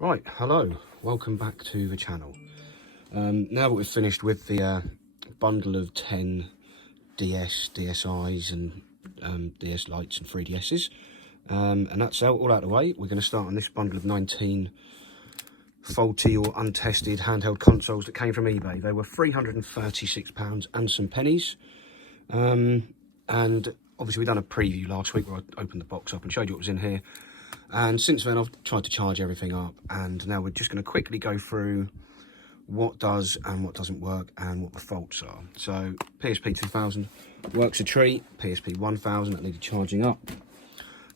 Right, hello, welcome back to the channel. Now that we've finished with the bundle of 10 DS, DSIs and DS Lites and 3DSs, and that's all out of the way, we're going to start on this bundle of 19 faulty or untested handheld consoles that came from eBay. They were £336 and some pennies. And obviously we done a preview last week where I opened the box up and showed you what was in here. And since then I've tried to charge everything up, and now we're just going to quickly go through what does and what doesn't work and what the faults are. So PSP 2000 works a treat. PSP 1000 that needed charging up.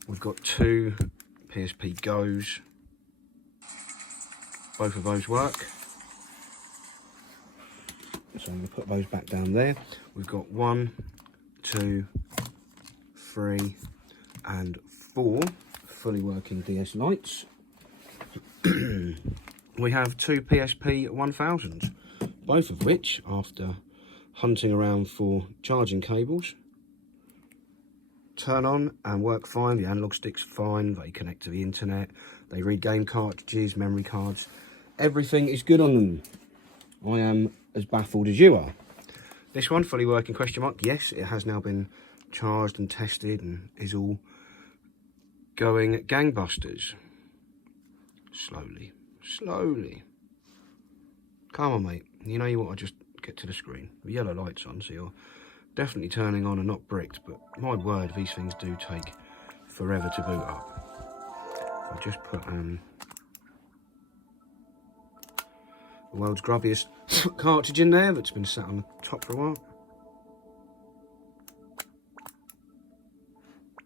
We've got two PSP Go's. Both of those work. So I'm going to put those back down there. We've got 1, 2, 3 and 4 fully working DS Lites. We have two PSP 1000s, both of which, after hunting around for charging cables, turn on and work fine. The analog stick's fine, they connect to the internet, they read game cartridges, memory cards, everything is good on them. I am as baffled as you are. This one, fully working question mark, yes, it has now been charged and tested and is all going gangbusters. Slowly. Come on, mate. You know you want to just get to the screen. The yellow light's on, so you're definitely turning on and not bricked, but my word, these things do take forever to boot up. I'll just put the world's grubbiest cartridge in there that's been sat on the top for a while.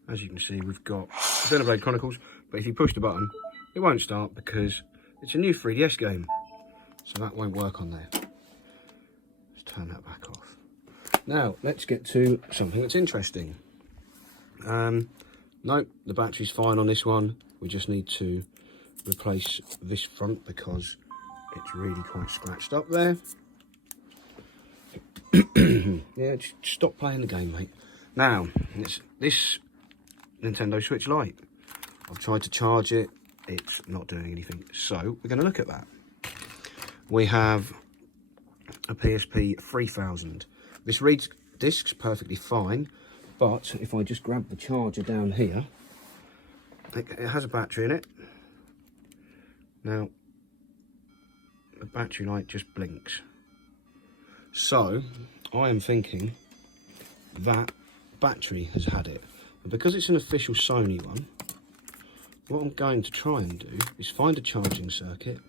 As you can see, we've got Xenoblade Chronicles, but if you push the button, it won't start because it's a new 3DS game, so that won't work on there. Let's turn that back off. Now, let's get to something that's interesting. No, the battery's fine on this one. We just need to replace this front because it's really quite scratched up there. Yeah, just stop playing the game, mate. Now, this Nintendo Switch Lite. I've tried to charge it, it's not doing anything. So we're going to look at that. We have a PSP 3000. This reads discs perfectly fine, but if I just grab the charger down here, it has a battery in it. Now, the battery light just blinks. So I am thinking that battery has had it. And because it's an official Sony one, what I'm going to try and do is find a charging circuit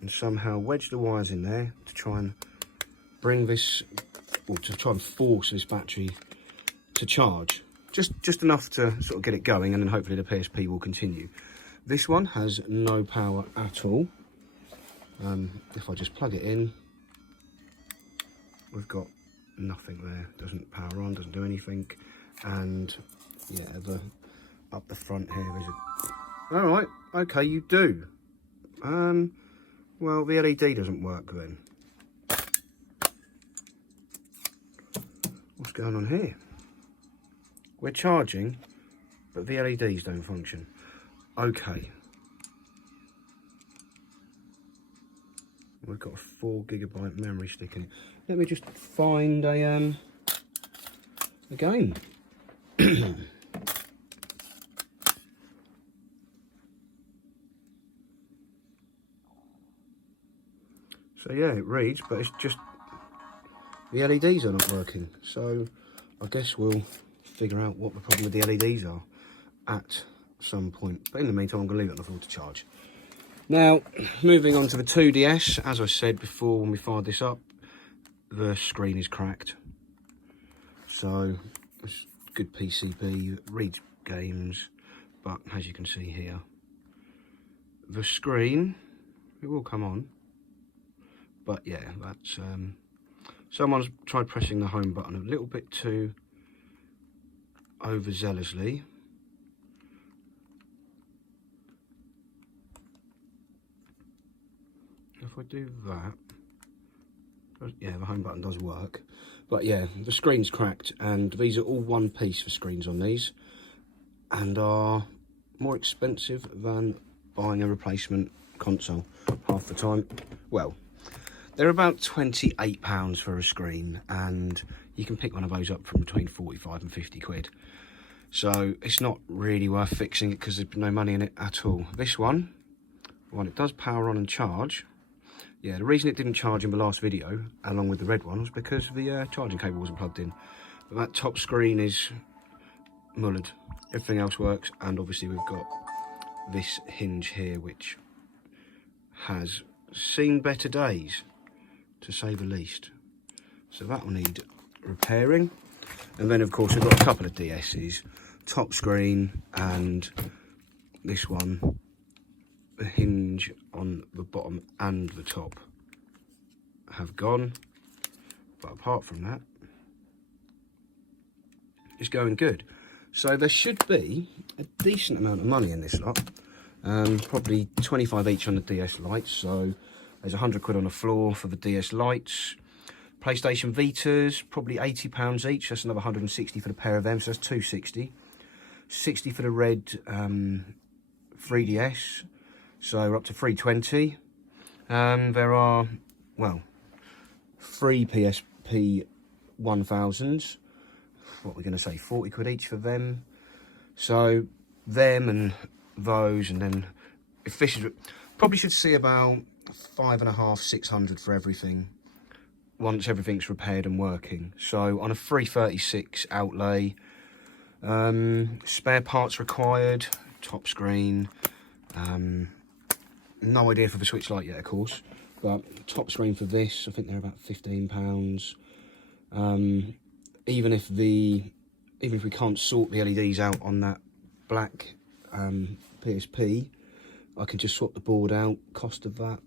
and somehow wedge the wires in there to try and bring this, or to try and force this battery to charge. Just enough to sort of get it going, and then hopefully the PSP will continue. This one has no power at all. If I just plug it in, we've got nothing there. Doesn't power on, doesn't do anything. And yeah, up the front here is a... All right, okay, you do. Well, the LED doesn't work then. What's going on here? We're charging, but the LEDs don't function. Okay. We've got a 4 GB memory stick in it. Let me just find a game. So yeah, it reads, but it's just the LEDs are not working. So I guess we'll figure out what the problem with the LEDs are at some point. But in the meantime, I'm going to leave it on the floor to charge. Now, moving on to the 2DS, as I said before when we fired this up, the screen is cracked. So it's good PCB, reads games, but as you can see here, the screen, it will come on. But yeah, that's someone's tried pressing the home button a little bit too overzealously. If I do that, yeah, the home button does work. But yeah, the screen's cracked, and these are all one piece for screens on these, and are more expensive than buying a replacement console half the time. Well, they're about £28 for a screen, and you can pick one of those up from between 45 and 50 quid. So it's not really worth fixing it because there's no money in it at all. This one, when it does power on and charge, yeah, the reason it didn't charge in the last video, along with the red one, was because the charging cable wasn't plugged in. But that top screen is mullered. Everything else works, and obviously we've got this hinge here, which has seen better days, to say the least. So that will need repairing. And then of course we've got a couple of DS's, top screen, and this one, the hinge on the bottom and the top have gone, but apart from that, it's going good. So there should be a decent amount of money in this lot, probably 25 each on the DS Lites, so there's 100 quid on the floor for the DS Lites. PlayStation Vitas, probably £80 each, that's another 160 for the pair of them, so that's 260. 60 for the red 3DS, so we're up to 320. There are, well, 3 PSP 1000s. What we're going to say, 40 quid each for them. So them and those, and then if this is, probably should see about 550, 600 for everything once everything's repaired and working. So on a 336 outlay, spare parts required, top screen, no idea for the Switch Lite yet, of course, but top screen for this, I think they're about £15. Even if we can't sort the LEDs out on that black PSP, I can just swap the board out. Cost of that,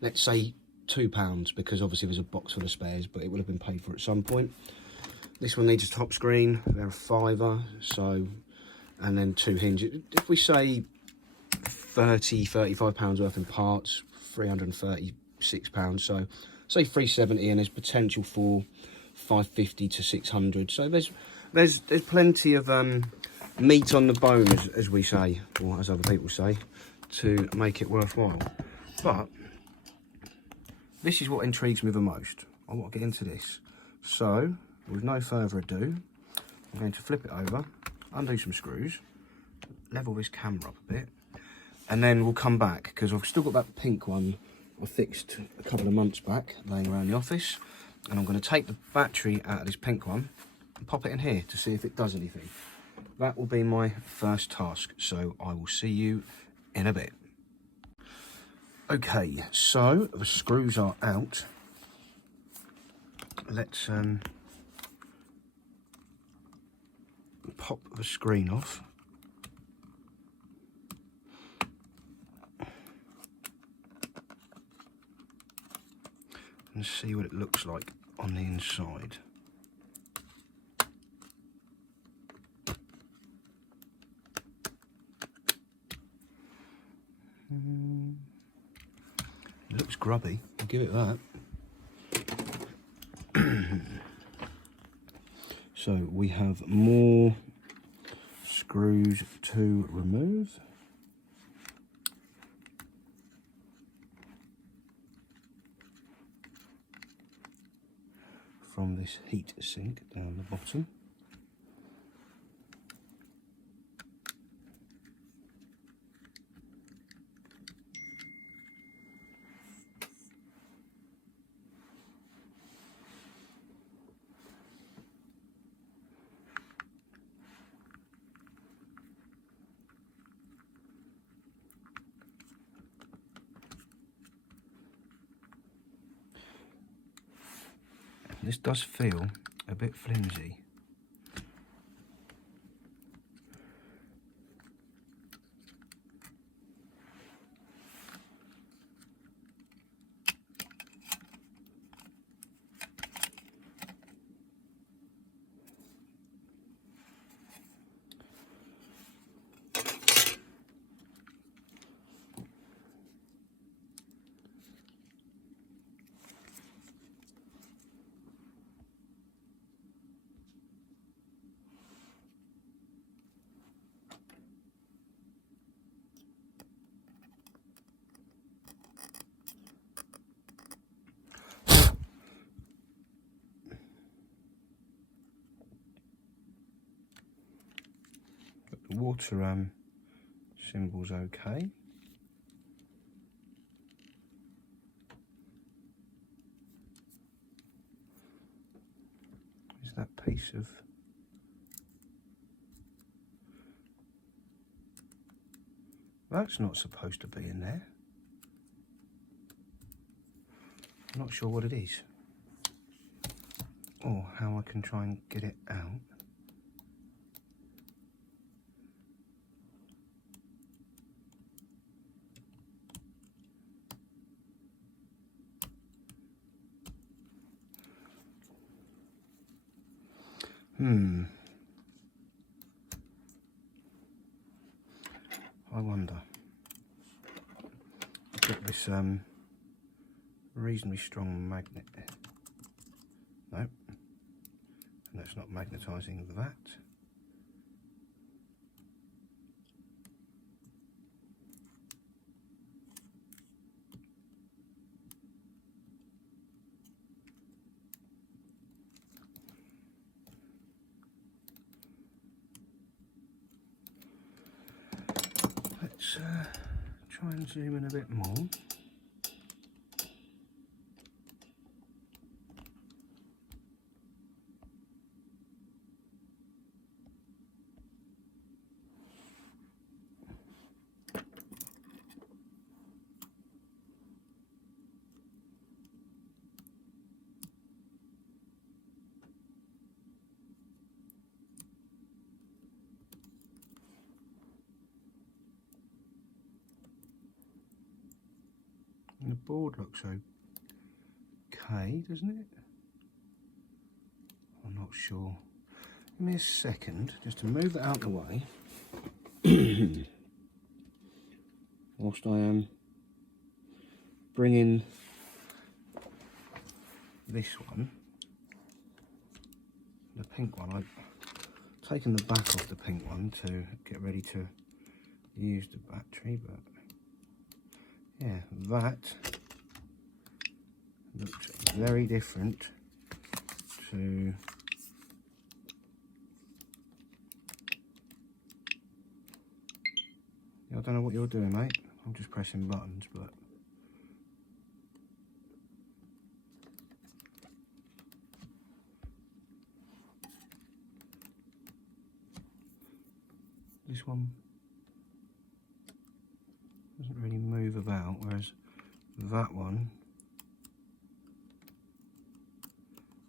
let's say £2, because obviously there's a box full of spares, but it will have been paid for at some point. This one needs a top screen, they're a £5, so, and then 2 hinges. If we say £35 worth in parts, £336, so say 370, and there's potential for 550 to 600. So there's plenty of meat on the bone, as we say, or as other people say, to make it worthwhile. But this is what intrigues me the most. I want to get into this. So with no further ado, I'm going to flip it over, undo some screws, level this camera up a bit, and then we'll come back, because I've still got that pink one I fixed a couple of months back laying around the office, and I'm going to take the battery out of this pink one and pop it in here to see if it does anything. That will be my first task, so I will see you in a bit. Okay, so the screws are out. Let's pop the screen off. And see what it looks like on the inside. It looks grubby, I'll give it that. So we have more screws to remove. From this heat sink down the bottom. This does feel a bit flimsy. water symbol's okay. Is that piece of that's not supposed to be in there. I'm not sure what it is or how I can try and get it out. I wonder. I've got this reasonably strong magnet. No, and that's not magnetising that. Let's try and zoom in a bit more. And the board looks okay, doesn't it? I'm not sure. Give me a second just to move that out of the way. Whilst I am bringing this one, the pink one. I've taken the back off the pink one to get ready to use the battery, but yeah, that looks very different to I don't know what you're doing, mate. I'm just pressing buttons, but this one doesn't really move about, whereas that one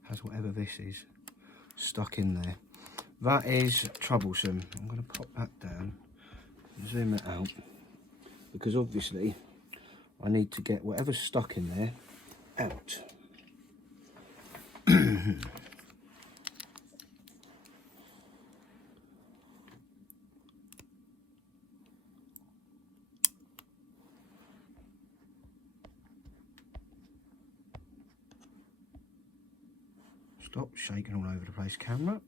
has whatever this is stuck in there. That is troublesome. I'm going to pop that down, zoom it out, because obviously I need to get whatever's stuck in there out. Stop shaking all over the place, camera.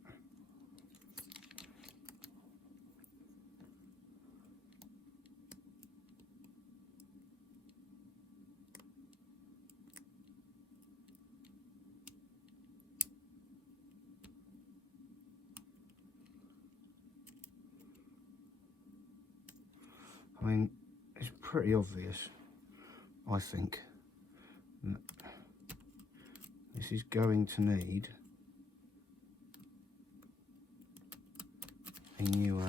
I mean, it's pretty obvious, I think, that this is going to need a new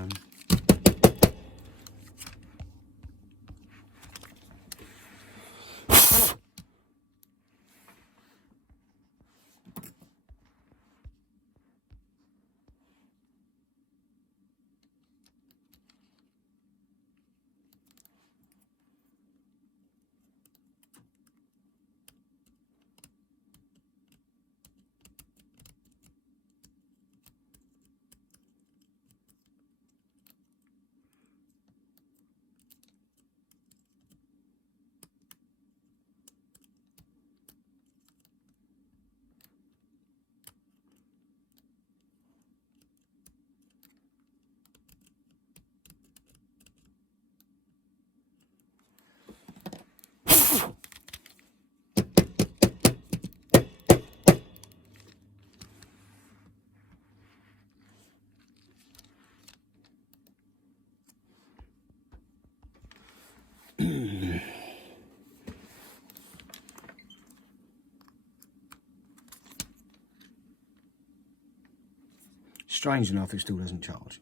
Strange enough, it still doesn't charge.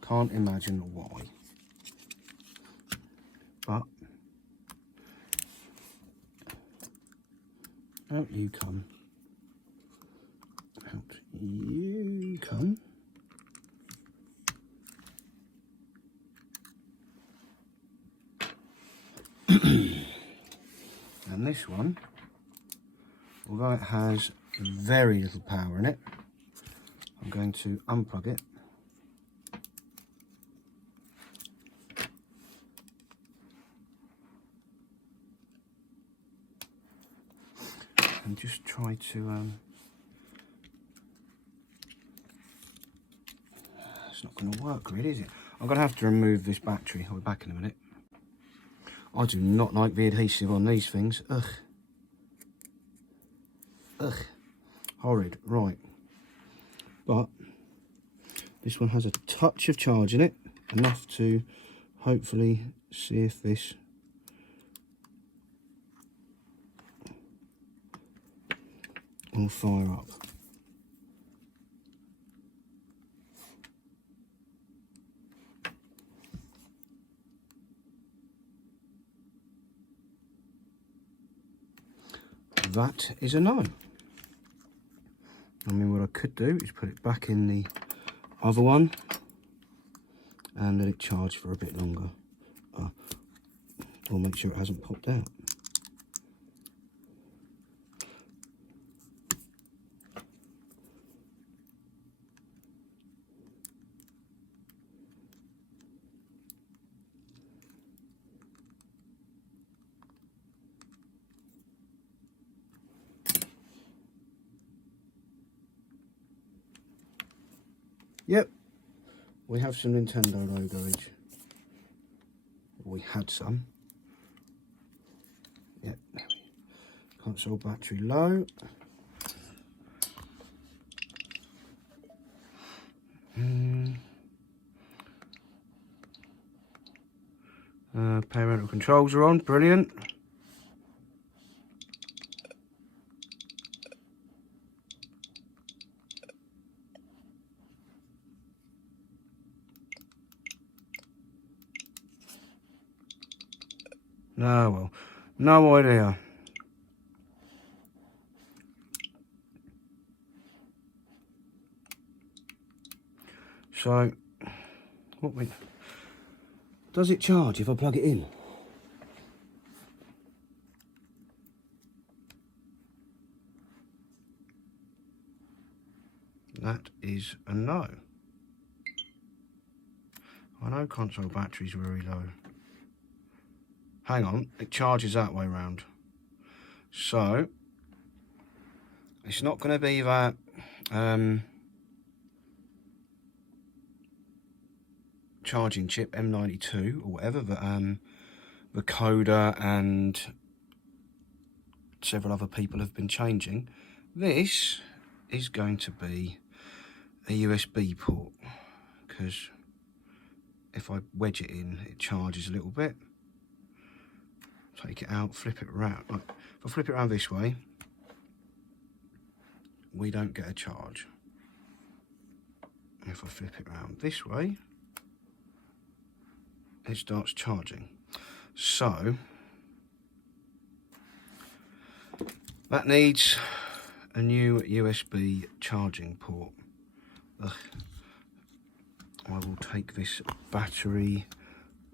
Can't imagine why. But out you come. Out you come. And this one, although it has very little power in it, I'm going to unplug it. And just try to, it's not going to work really, is it? I'm going to have to remove this battery. I'll be back in a minute. I do not like the adhesive on these things. Ugh. Ugh. Horrid. Right. But this one has a touch of charge in it. Enough to hopefully see if this will fire up. That is a no. I mean, what I could do is put it back in the other one and let it charge for a bit longer. Or make sure it hasn't popped out. Yep, we have some Nintendo logoage. We had some. Yep, console battery low. Parental controls are on, brilliant. No, well, no idea. So, does it charge if I plug it in? That is a no. I know console batteries are very low. Hang on, it charges that way round. So, it's not going to be that charging chip M92 or whatever that the coder and several other people have been changing. This is going to be a USB port, because if I wedge it in, it charges a little bit. Take it out, flip it around. Like, if I flip it around this way, we don't get a charge. If I flip it around this way, it starts charging. So that needs a new USB charging port. Ugh. I will take this battery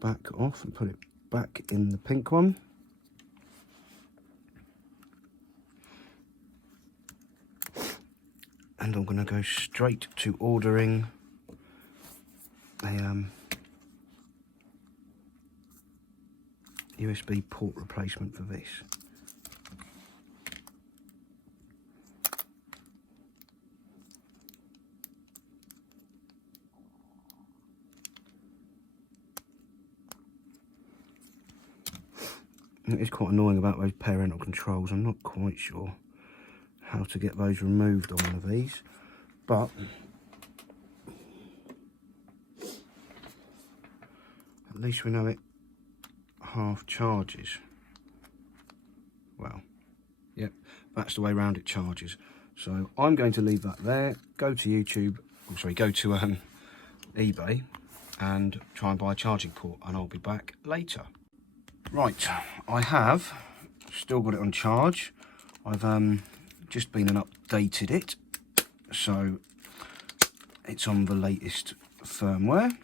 back off and put it back in the pink one. And I'm going to go straight to ordering a USB port replacement for this. It is quite annoying about those parental controls. I'm not quite sure how to get those removed on one of these, but at least we know it half charges. Well, yep, that's the way around it charges. So I'm going to leave that there, go to YouTube, oh, sorry, go to eBay and try and buy a charging port, and I'll be back later. Right, I have still got it on charge. I've just been and updated it, so it's on the latest firmware,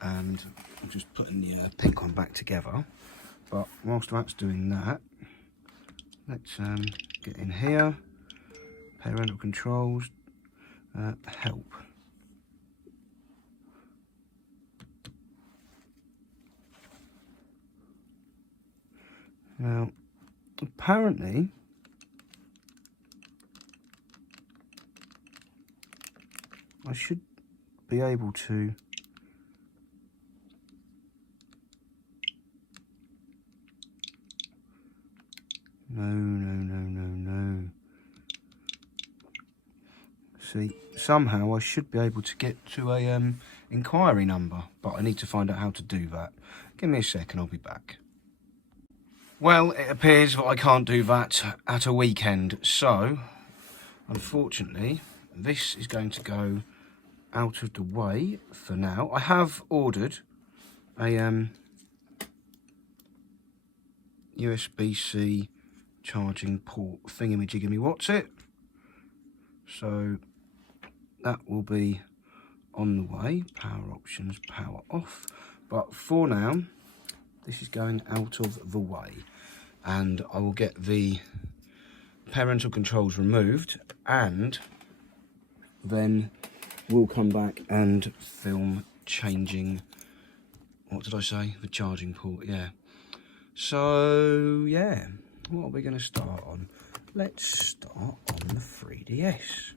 and I'm just putting the pink one back together. But whilst that's doing that, let's get in here, parental controls, help. Now, apparently, I should be able to no. See, somehow I should be able to get to a inquiry number, but I need to find out how to do that. Give me a second, I'll be back. Well, it appears that I can't do that at a weekend, so unfortunately this is going to go out of the way for now. I have ordered a USB-C charging port thingamajigamy what's it, so that will be on the way. Power options, power off, but for now this is going out of the way, and I will get the parental controls removed, and then we'll come back and film changing, what did I say, the charging port, yeah. So yeah, what are we going to start on? Let's start on the 3DS.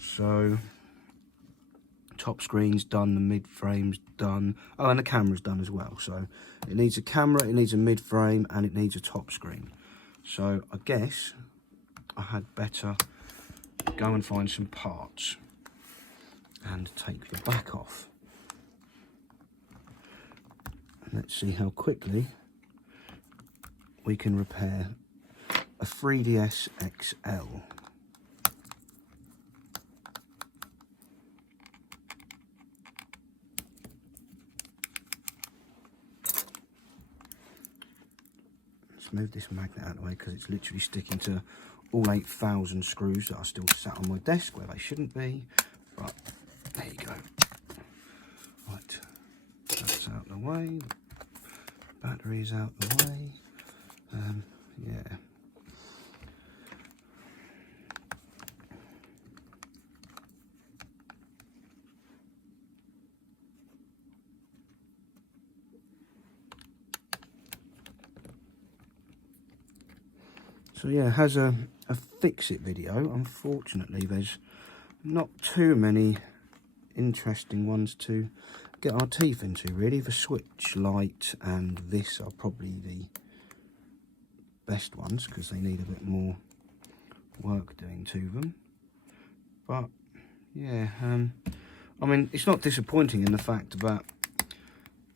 So top screen's done, the mid frame's done, oh, and the camera's done as well. So it needs a camera, it needs a mid frame, and it needs a top screen. So I guess I had better go and find some parts and take the back off. And let's see how quickly we can repair a 3DS XL. Let's move this magnet out of the way because it's literally sticking to all 8,000 screws that are still sat on my desk where they shouldn't be. But there you go. Right, that's out the way. Battery's out the way. Yeah. So yeah, it has a fix-it video. Unfortunately, there's not too many interesting ones to get our teeth into, really. The Switch Lite and this are probably the best ones because they need a bit more work doing to them. But yeah, I mean, it's not disappointing in the fact that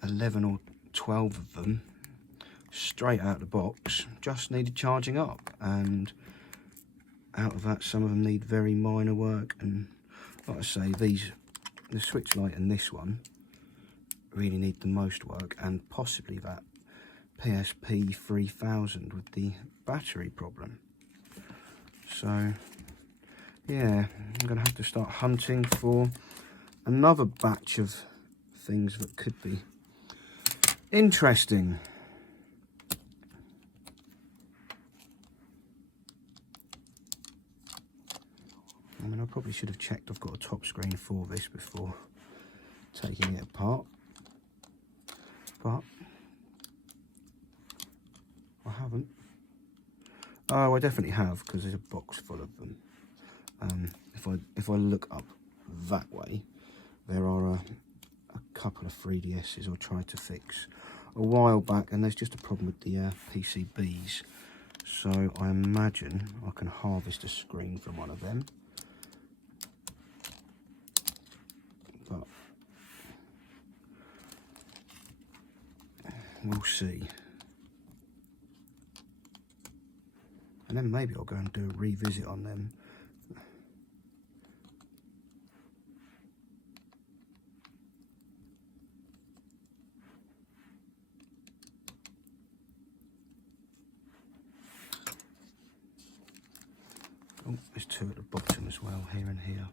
11 or 12 of them straight out of the box just needed charging up, and out of that some of them need very minor work. And like I say, the Switch Lite and this one really need the most work, and possibly that PSP 3000 with the battery problem. So yeah, I'm gonna have to start hunting for another batch of things that could be interesting. I mean, I probably should have checked I've got a top screen for this before taking it apart, but I haven't. Oh, I definitely have, because there's a box full of them. If I look up that way, there are a couple of 3DSs I tried to fix a while back, and there's just a problem with the PCBs. So I imagine I can harvest a screen from one of them. But we'll see. And then maybe I'll go and do a revisit on them. Oh, there's two at the bottom as well, here and here.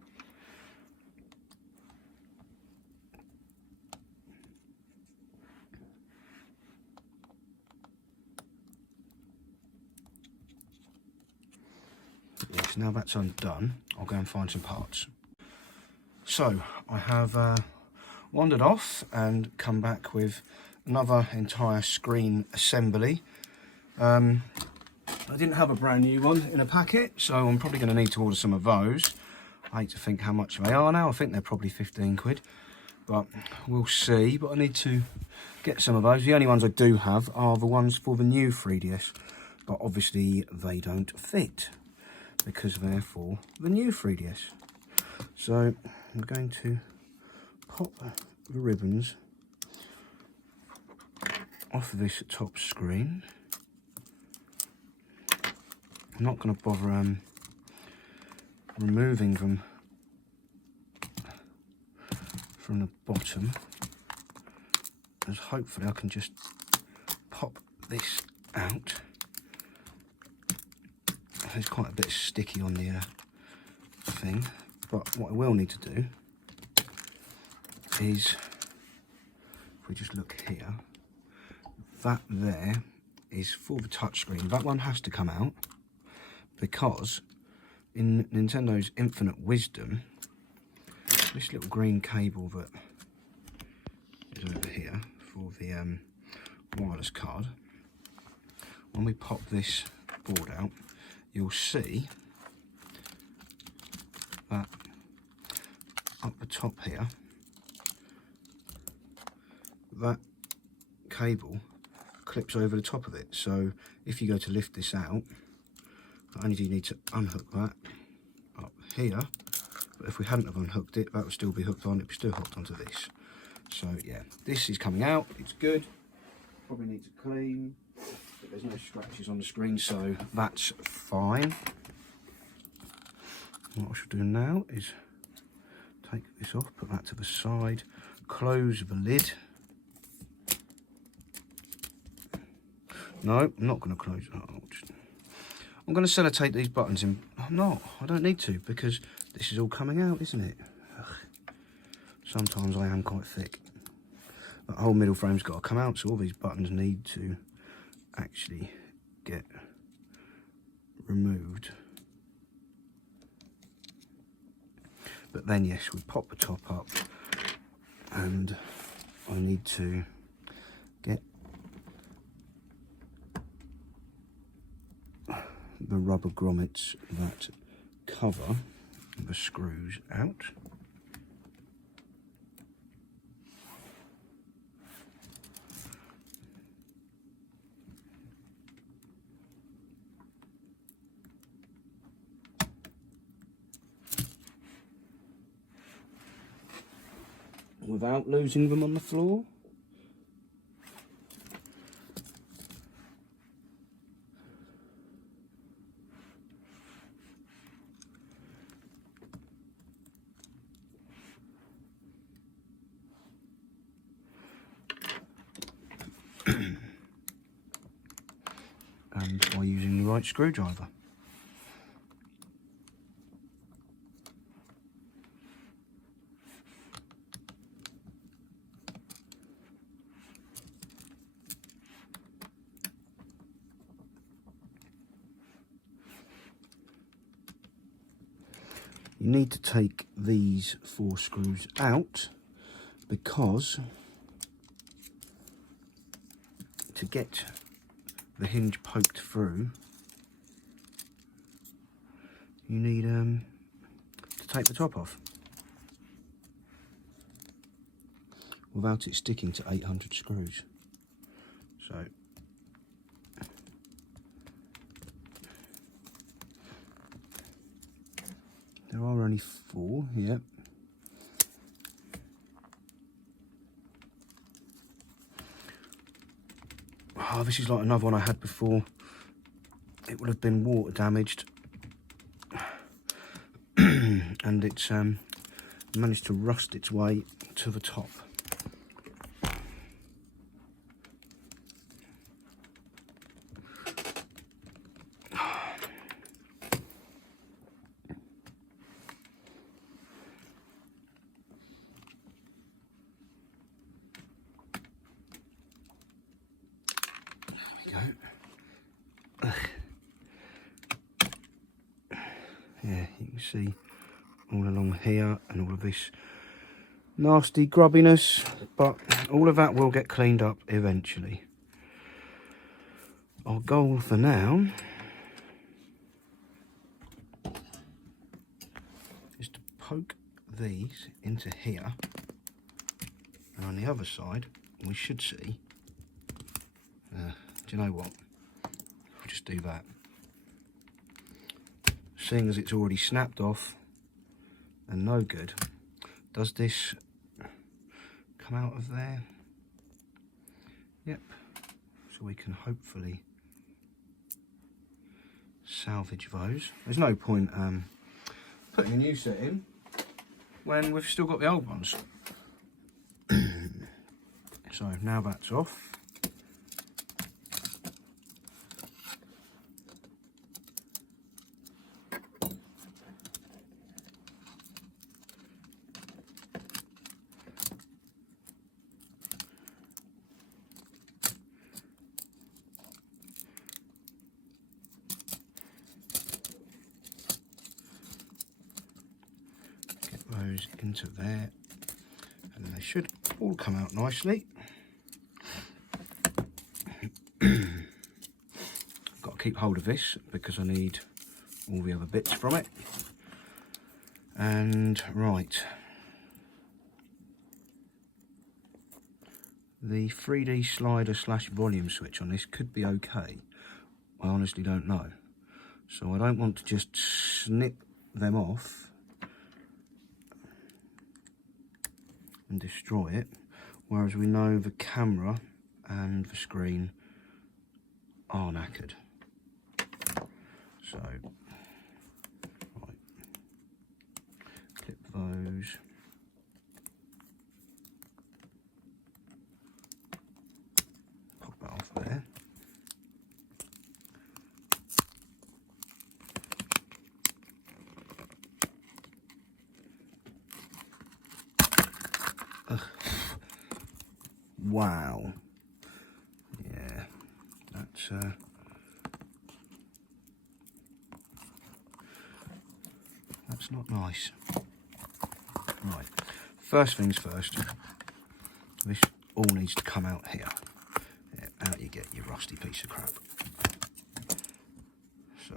Yes, now that's undone, I'll go and find some parts. So, I have wandered off and come back with another entire screen assembly. I didn't have a brand new one in a packet, so I'm probably going to need to order some of those. I hate to think how much they are now. I think they're probably 15 quid, but we'll see. But I need to get some of those. The only ones I do have are the ones for the new 3DS, but obviously they don't fit because they're for the new 3DS. So I'm going to pop the ribbons off of this top screen. I'm not going to bother removing them from the bottom, as hopefully I can just pop this out. It's quite a bit sticky on the thing, but what I will need to do is, if we just look here, that there is for the touchscreen. That one has to come out, because in Nintendo's infinite wisdom, this little green cable that is over here for the wireless card, when we pop this board out, you'll see that up the top here, that cable clips over the top of it. So if you go to lift this out, not only do you need to unhook that up here, but if we hadn't have unhooked it, that would still be hooked on, it'd be still hooked onto this. So yeah, this is coming out, it's good. Probably need to clean, but there's no scratches on the screen, so that's fine. What I should do now is take this off, put that to the side, close the lid. No, I'm not going to close it. I'm going to sellotape these buttons in. I'm not. I don't need to, because this is all coming out, isn't it? Ugh. Sometimes I am quite thick. The whole middle frame's got to come out, so all these buttons need to actually get removed. But then, yes, we pop the top up, and I need to get the rubber grommets that cover the screws out. Without losing them on the floor. And by using the right screwdriver. You need to take these 4 screws out, because to get the hinge poked through, you need to take the top off without it sticking to 800 screws. So there are only 4, yep. Oh, this is like another one I had before. It would have been water damaged. And it's managed to rust its way to the top. Ugh. Yeah, you can see all along here and all of this nasty grubbiness, but all of that will get cleaned up eventually. Our goal for now is to poke these into here, and on the other side we should see, do you know what, we'll just do that. Seeing as it's already snapped off and no good, does this come out of there? Yep. So we can hopefully salvage those. There's no point putting a new set in when we've still got the old ones. So now that's off. Those into there, and they should all come out nicely. Got to keep hold of this because I need all the other bits from it. And right, the 3D slider / volume switch on this could be okay. I honestly don't know, so I don't want to just snip them off and destroy it, whereas we know the camera and the screen are knackered. So, right, clip those. Pop that off there. Ugh. Wow. Yeah, that's not nice. Right, first things first, this all needs to come out here. Yeah, out you get your rusty piece of crap. So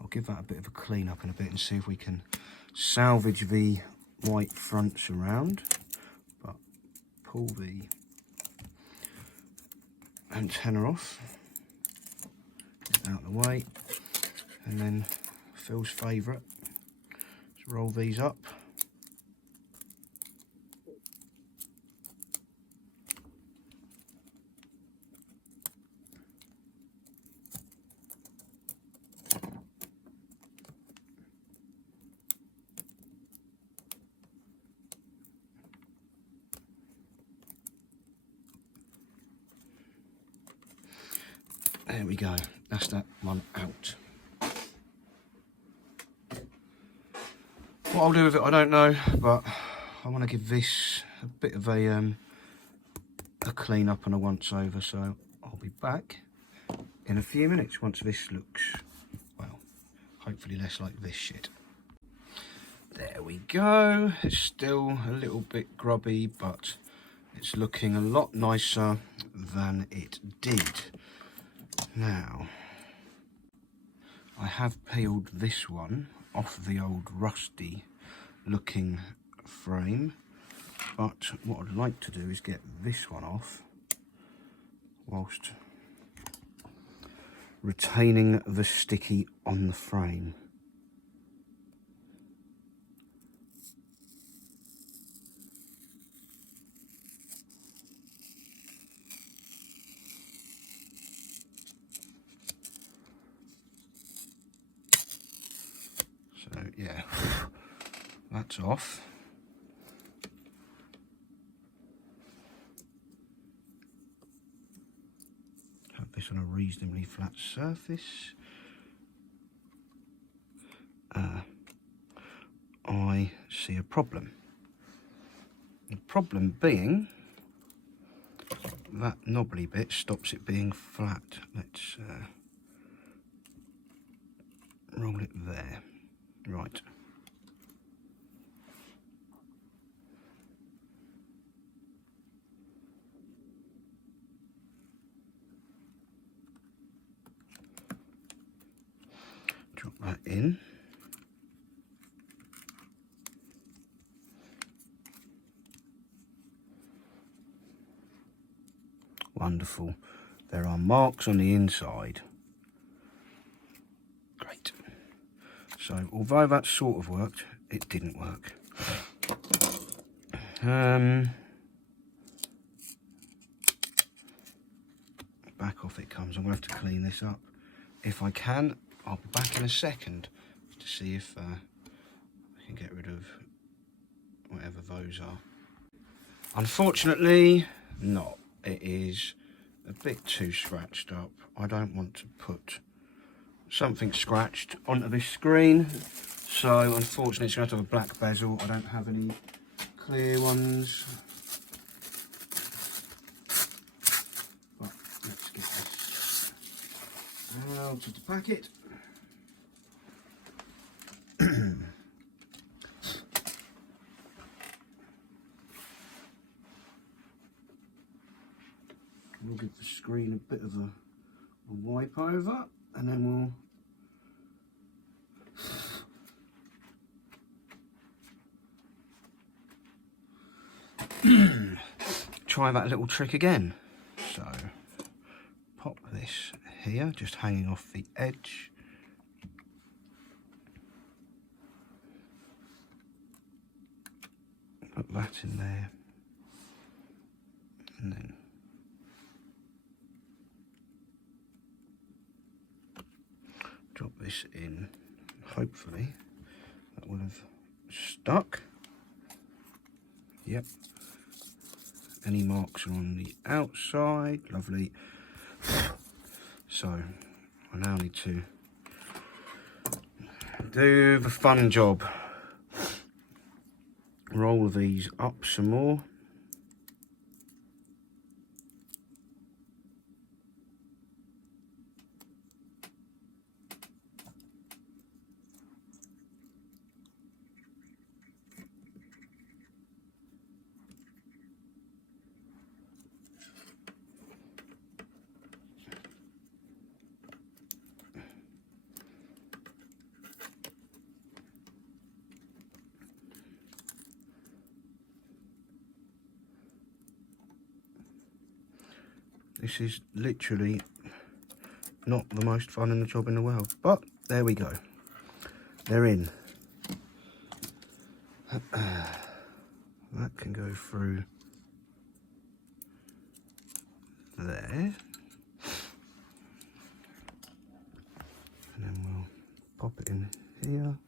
I'll give that a bit of a clean up in a bit and see if we can salvage the white fronts around, but pull the antenna off, get out of the way, and then Phil's favourite, let's roll these up. There we go, that's that one out. What I'll do with it, I don't know, but I want to give this a bit of a clean up and a once over, so I'll be back in a few minutes once this looks, well, hopefully less like this shit. There we go, it's still a little bit grubby, but it's looking a lot nicer than it did. Now, I have peeled this one off the old rusty looking frame, but what I'd like to do is get this one off whilst retaining the sticky on the frame. that's off. Have this on a reasonably flat surface. I see a problem. The problem being that knobbly bit stops it being flat. Let's roll it there. Right. Drop that in. Wonderful. There are marks on the inside. Great. So, although that sort of worked, it didn't work. Back off it comes. I'm going to have to clean this up. If I can, I'll be back in a second to see if I can get rid of whatever those are. Unfortunately, not. It is a bit too scratched up. I don't want to put something scratched onto this screen, so unfortunately it's going to have a black bezel. I don't have any clear ones. But let's get this out of the packet. We'll give the screen a bit of a wipe over, and then we'll try that little trick again. So pop this here, just hanging off the edge. Put that in there, and then drop this in. Hopefully that will have stuck. Yep. Any marks are on the outside. Lovely. So I now need to do the fun job. Roll these up some more. This is literally not the most fun in the job in the world, but there we go. They're in. That can go through there. And then we'll pop it in here.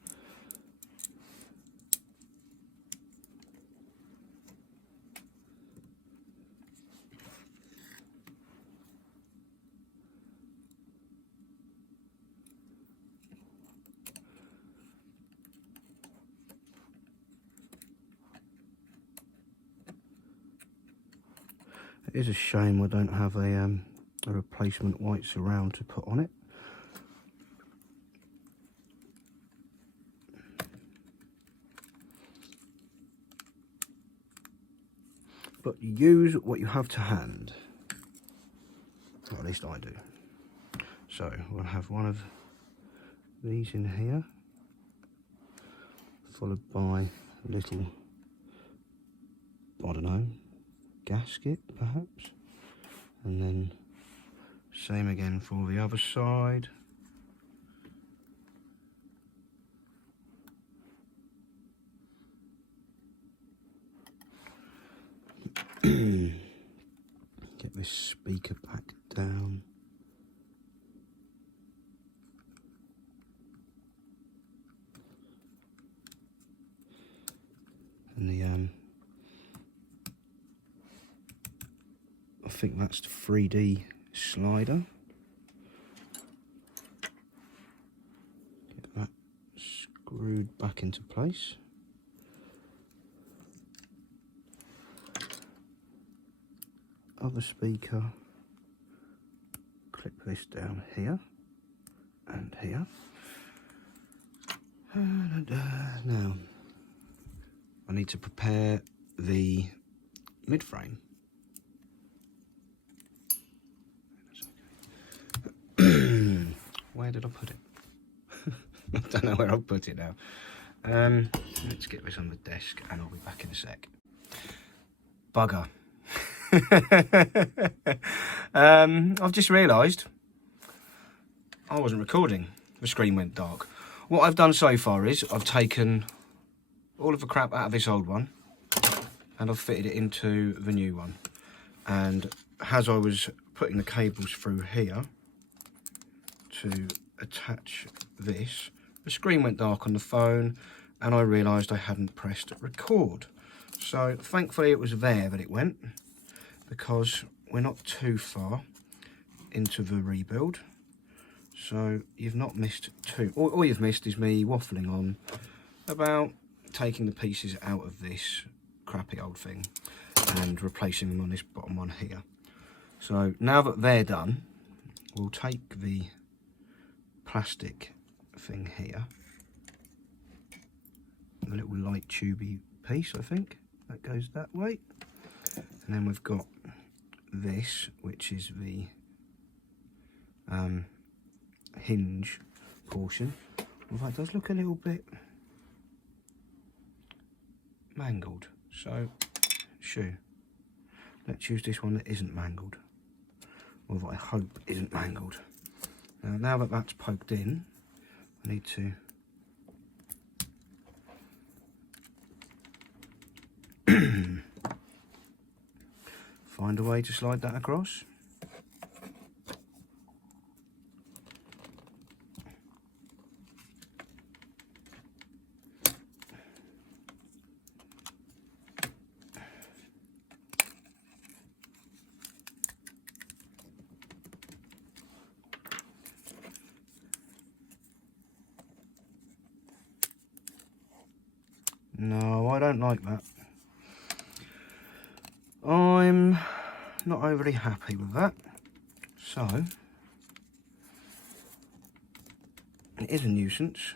It is a shame I don't have a replacement white surround to put on it. But use what you have to hand. Or at least I do. So we'll have one of these in here, followed by a little, I don't know, gasket perhaps, and then same again for the other side. Get this speaker back down. and the I think that's the 3D slider. Get that screwed back into place. Other speaker, clip this down here and here. Now I need to prepare the mid frame. Where did I put it? I don't know where I've put it now. Let's get this on the desk and I'll be back in a sec. Bugger. I've just realised I wasn't recording. The screen went dark. What I've done so far is I've taken all of the crap out of this old one and I've fitted it into the new one. And as I was putting the cables through here to attach this, the screen went dark on the phone and I realised I hadn't pressed record. So thankfully it was there that it went, because we're not too far into the rebuild. So you've not missed too, all you've missed is me waffling on about taking the pieces out of this crappy old thing and replacing them on this bottom one here. So now that they're done, we'll take the plastic thing here, the little light tubey piece, I think that goes that way, and then we've got this, which is the hinge portion. Although it does look a little bit mangled, so shoo, let's use this one that isn't mangled, or that I hope isn't mangled. Now that that's poked in, I need to find a way to slide that across. No, I don't like that. I'm not overly happy with that. So, it is a nuisance.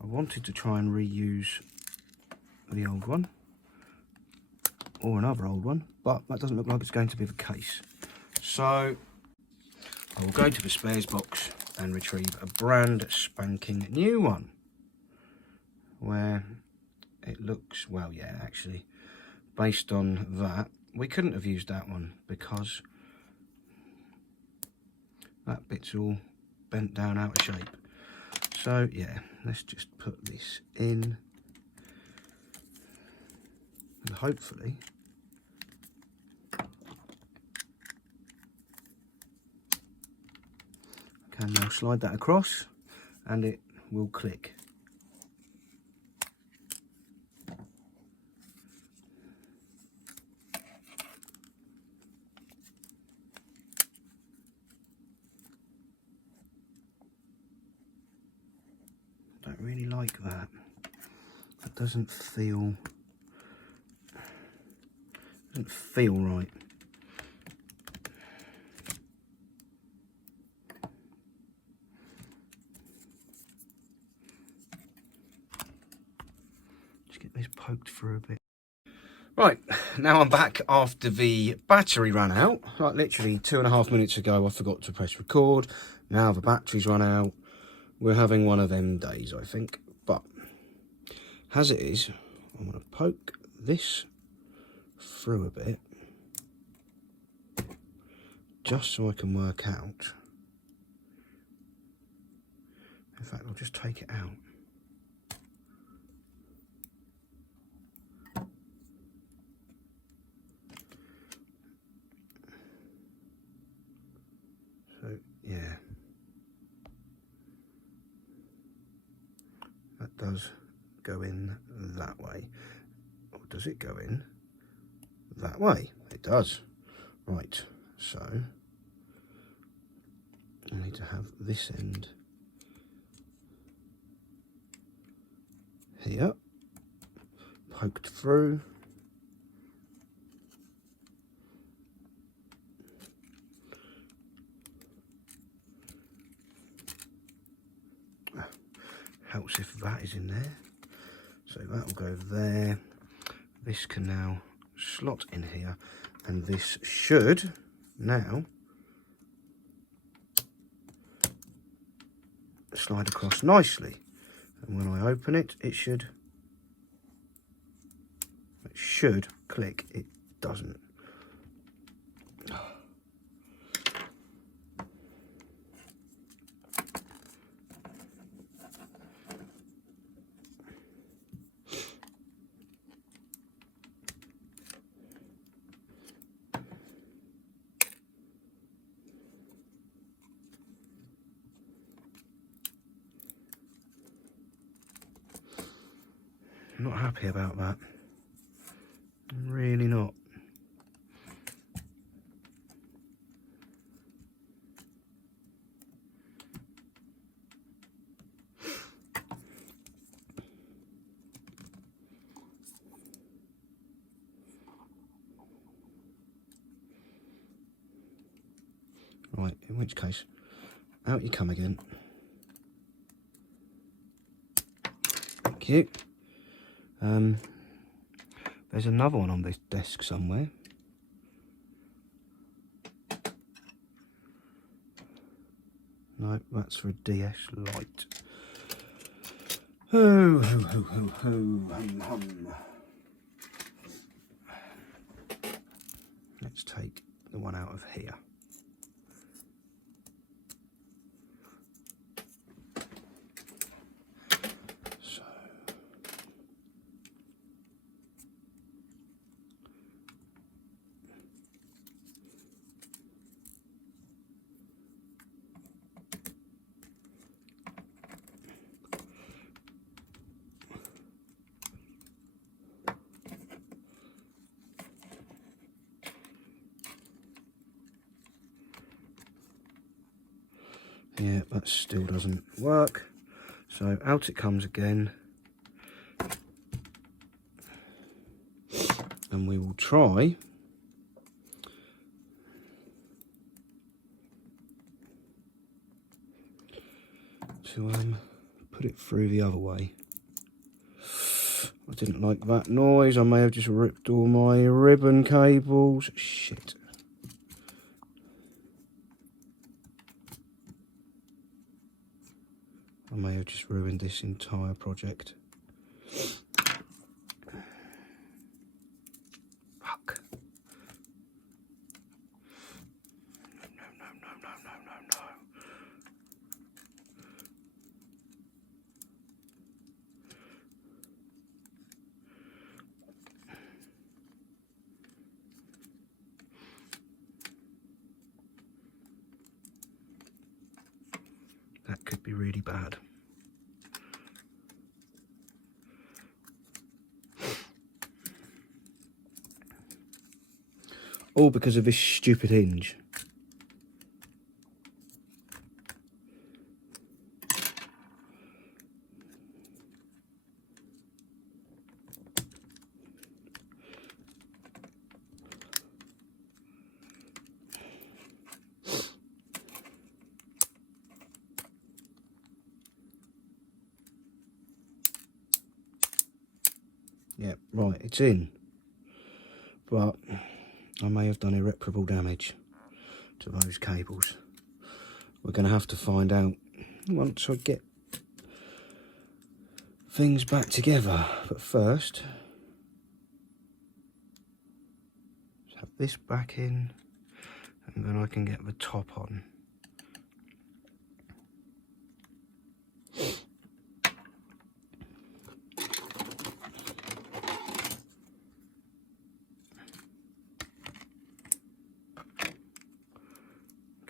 I wanted to try and reuse the old one, or another old one, but that doesn't look like it's going to be the case. So, I will go to the spares box and retrieve a brand spanking new one, where it looks, well, yeah, actually, based on that, we couldn't have used that one because that bit's all bent down out of shape. So yeah, let's just put this in and hopefully I can now slide that across and it will click. Don't really like that. That doesn't feel right. Just get this poked through a bit. Right, now I'm back after the battery ran out. Like literally 2.5 minutes ago I forgot to press record. Now the battery's run out. We're having one of them days, I think. But as it is, I'm going to poke this through a bit, just so I can work out. In fact, I'll just take it out. So, yeah. That does go in that way. does it go in that way? It does. Right, so I need to have this end here, poked through. Helps if that is in there. So that will go there. This can now slot in here, and this should now slide across nicely. And when I open it, it should click. It doesn't. I'm not happy about that. I'm really not. Right, in which case, out you come again. Thank you. There's another one on this desk somewhere. No, that's for a DS Lite. Ho, ho, ho, ho, ho, hum, hum. Let's take the one out of here. Yeah, that still doesn't work. So out it comes again. And we will try to put it through the other way. I didn't like that noise. I may have just ripped all my ribbon cables. Shit. I may have just ruined this entire project. Fuck. No. That could be really bad. All because of this stupid hinge. Yeah, right, it's in. But I may have done irreparable damage to those cables. We're going to have to find out once I get things back together. But first, let's have this back in, and then I can get the top on.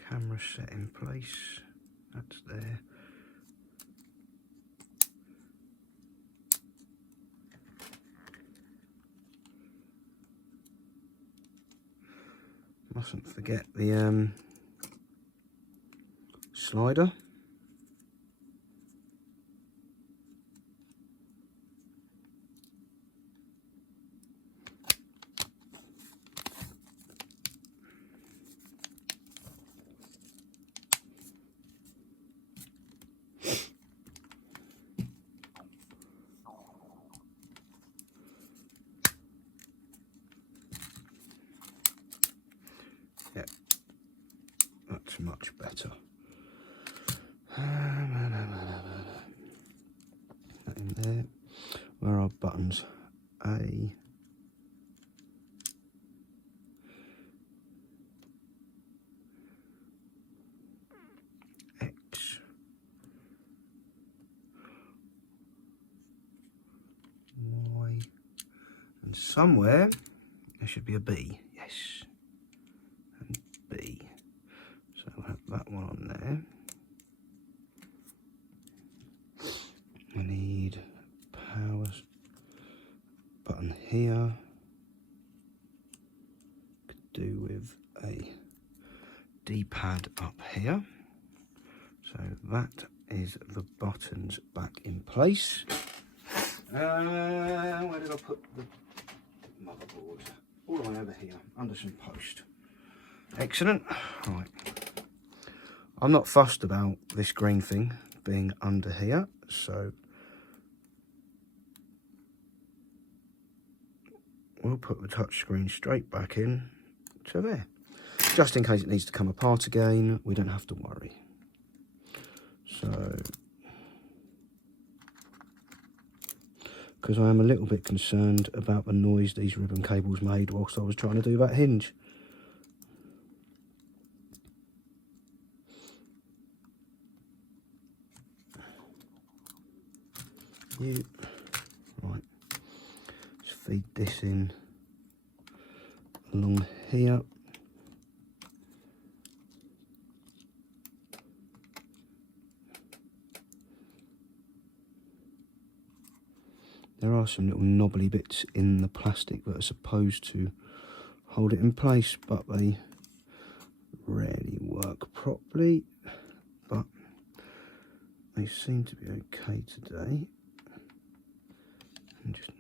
Camera set in place, that's there. Mustn't forget the slider. Yeah, that's much better. That in there. Where are buttons? A, X, Y, and somewhere there should be a B. Yes, and B. So we'll have that one on there. I need power button here. Could do with a D-pad up here. So that is the buttons back in place. Where did I put the motherboard? All the way over here, under some post. Excellent. Right. I'm not fussed about this green thing being under here, so we'll put the touch screen straight back in to there. Just in case it needs to come apart again, we don't have to worry. So, because I am a little bit concerned about the noise these ribbon cables made whilst I was trying to do that hinge. Right, let's feed this in along here. There are some little knobbly bits in the plastic that are supposed to hold it in place, but they rarely work properly. But they seem to be okay today. And just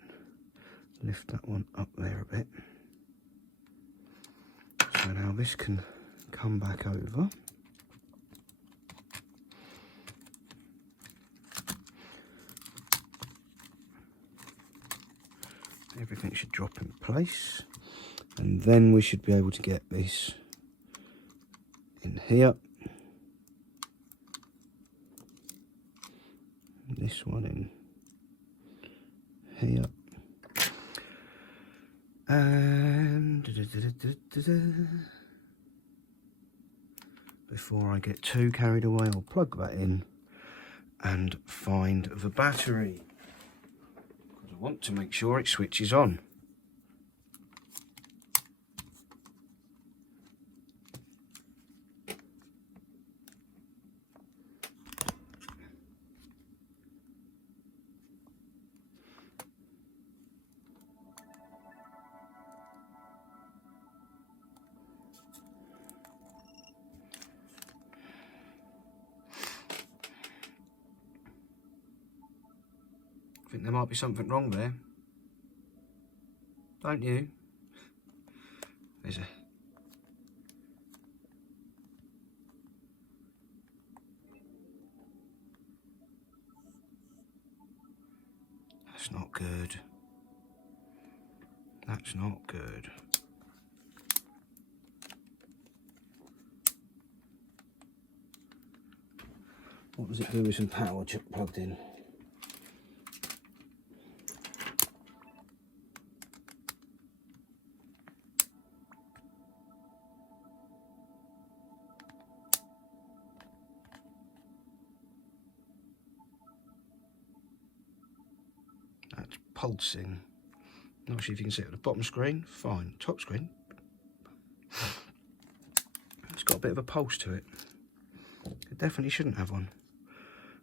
lift that one up there a bit. So now this can come back over. Everything should drop in place, and then we should be able to get this in here, this one in here, and before I get too carried away, I'll plug that in and find the battery. I want to make sure it switches on. I think there might be something wrong there. Don't you? There's a... That's not good. That's not good. What does it do with some power plugged in? That's pulsing. Not sure if you can see it at the bottom screen. Fine. Top screen. It's got a bit of a pulse to it. It definitely shouldn't have one.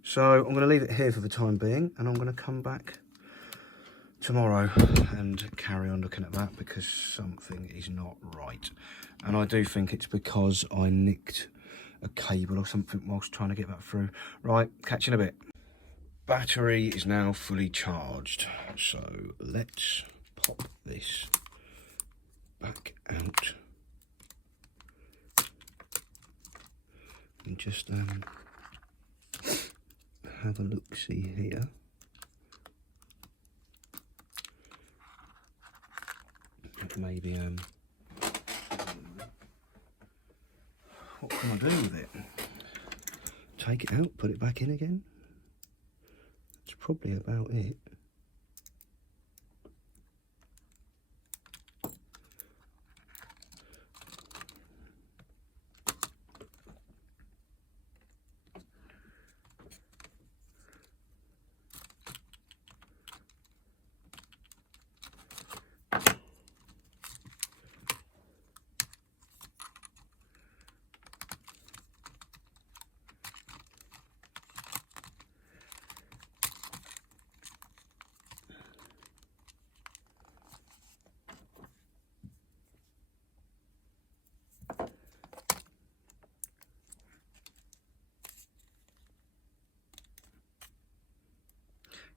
So I'm going to leave it here for the time being, and I'm going to come back to tomorrow and carry on looking at that, because something is not right. And I do think it's because I nicked a cable or something whilst trying to get that through. Right, catch you in a bit. Battery is now fully charged, so let's pop this back out and just have a look see here. Maybe what can I do with it? Take it out, put it back in again? That's probably about it.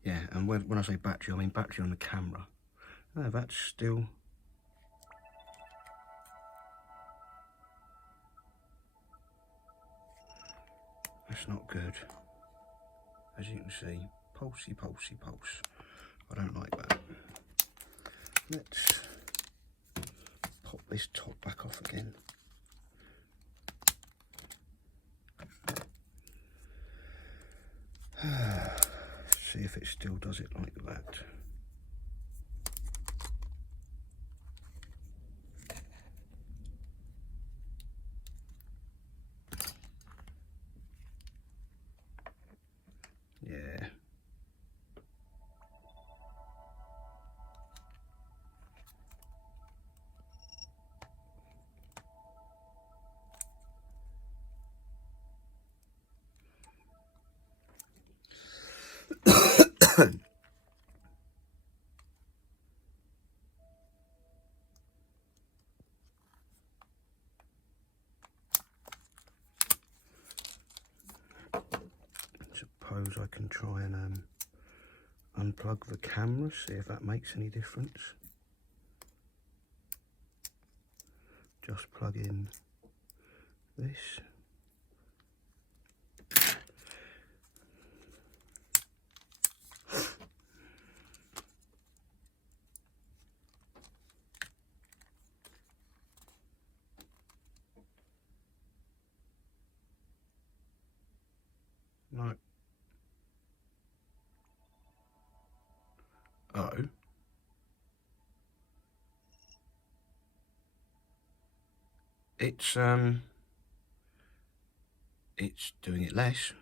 Yeah, and when I say battery, I mean battery on the camera. Oh, that's still... That's not good. As you can see, pulsey, pulsey, pulse. I don't like that. Let's pop this top back off again. See if it still does it like that. Yeah. Suppose I can try and unplug the camera, see if that makes any difference. Just plug in this. No. Oh. It's doing it less.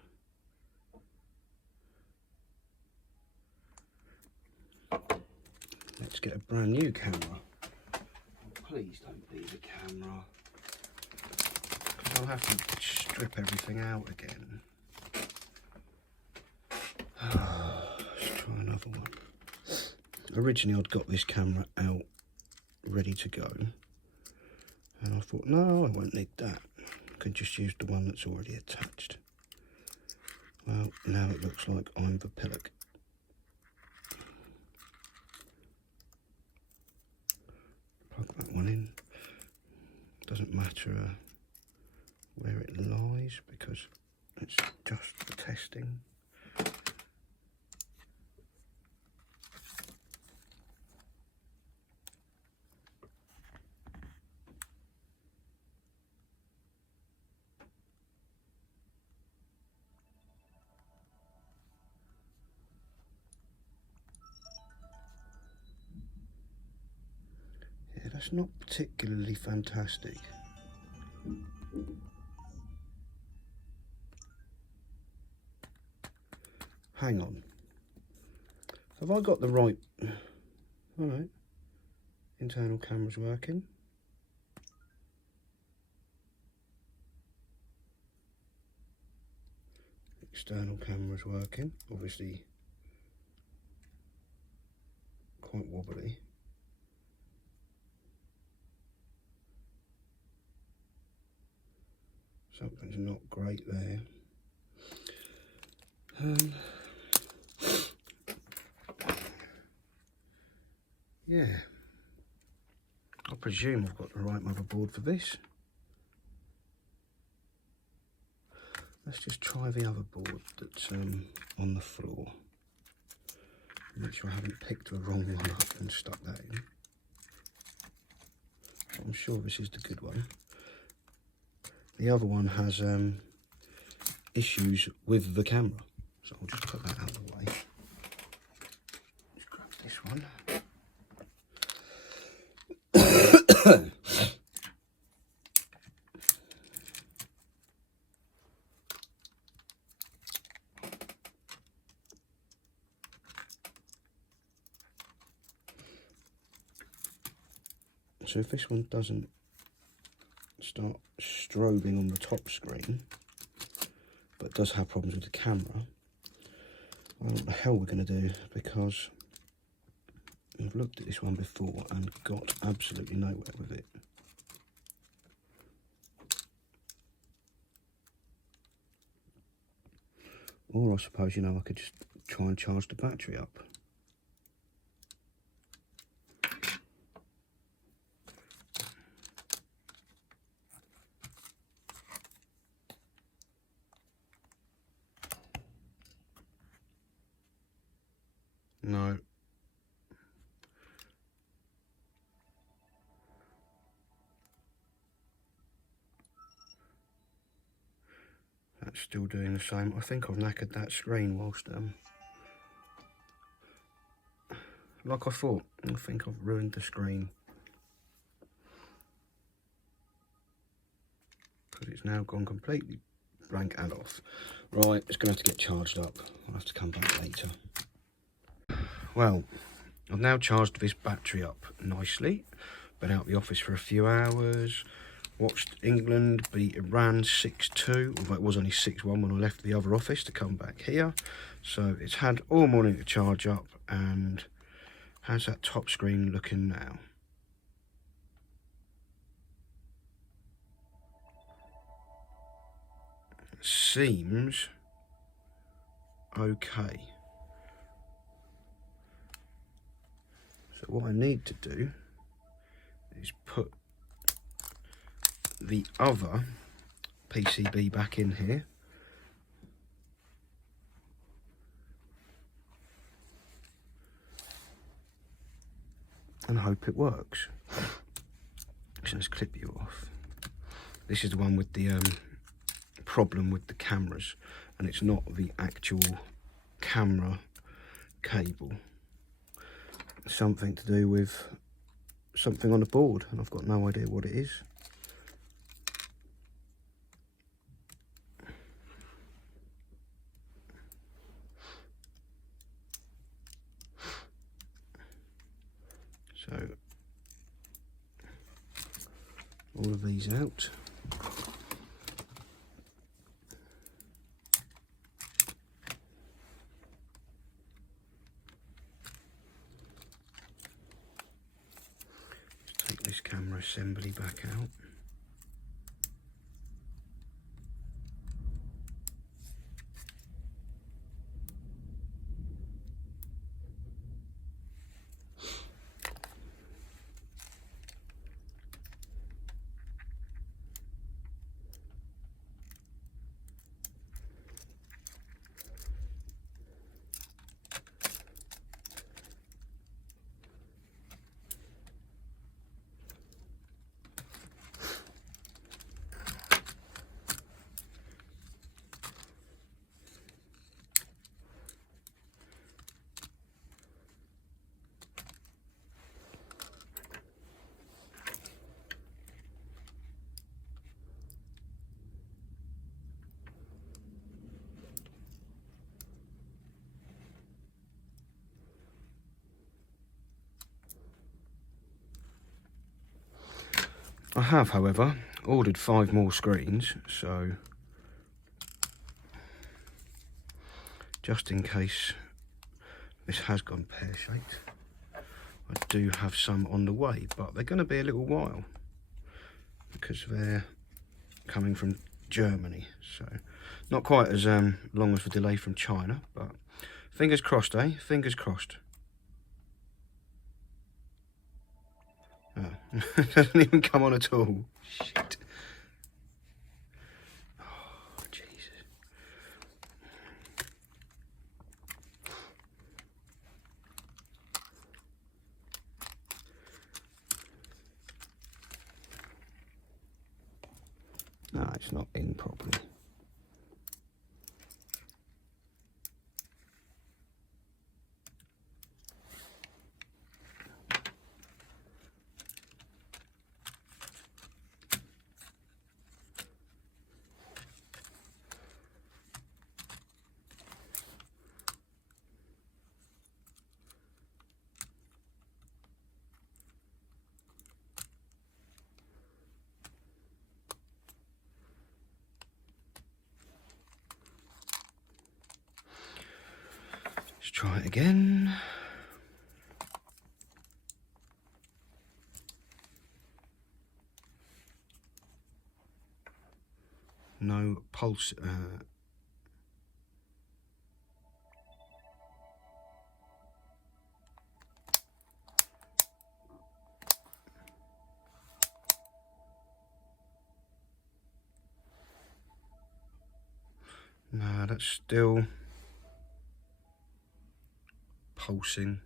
Let's get a brand new camera. Please don't be the camera. Because I'll have to strip everything out again. Let's try another one. Originally I'd got this camera out ready to go. And I thought, no, I won't need that. I could just use the one that's already attached. Well, now it looks like I'm the pillock. Plug that one in. Doesn't matter where it lies because it's just for testing. Yeah, that's not particularly fantastic. Hang on. Have I got the right... Alright. Internal camera's working. External camera's working. Obviously quite wobbly. Something's not great there. Yeah, I presume I've got the right motherboard for this. Let's just try the other board that's on the floor. Make sure I haven't picked the wrong one up and stuck that in. I'm sure this is the good one. The other one has issues with the camera, so I'll just put that out of the way. Just grab this one. So if this one doesn't start strobing on the top screen, but does have problems with the camera, I don't know what the hell we're going to do, because I've looked at this one before and got absolutely nowhere with it. Or I suppose, you know, I could just try and charge the battery up. No. That's still doing the same. I think I've knackered that screen whilst like I thought. I think I've ruined the screen, because it's now gone completely blank and off. Right, it's going to have to get charged up. I'll have to come back later. Well, I've now charged this battery up nicely. Been out of the office for a few hours. Watched England beat Iran 6-2, although it was only 6-1 when I left the other office to come back here. So it's had all morning to charge up, and how's that top screen looking now? Seems okay. So what I need to do is put the other PCB back in here, and hope it works. Let's clip you off. This is the one with the problem with the cameras, and it's not the actual camera cable. It's something to do with something on the board, and I've got no idea what it is. So all of these out. Let's take this camera assembly back out. I have, however, ordered 5 more screens, so just in case this has gone pear-shaped, I do have some on the way, but they're going to be a little while because they're coming from Germany, so not quite as long as the delay from China, but fingers crossed, eh? Fingers crossed. Oh, it doesn't even come on at all. Shit. Oh, Jesus. No, it's not in properly. Let's try it again. No pulse. No, that's still pulsing.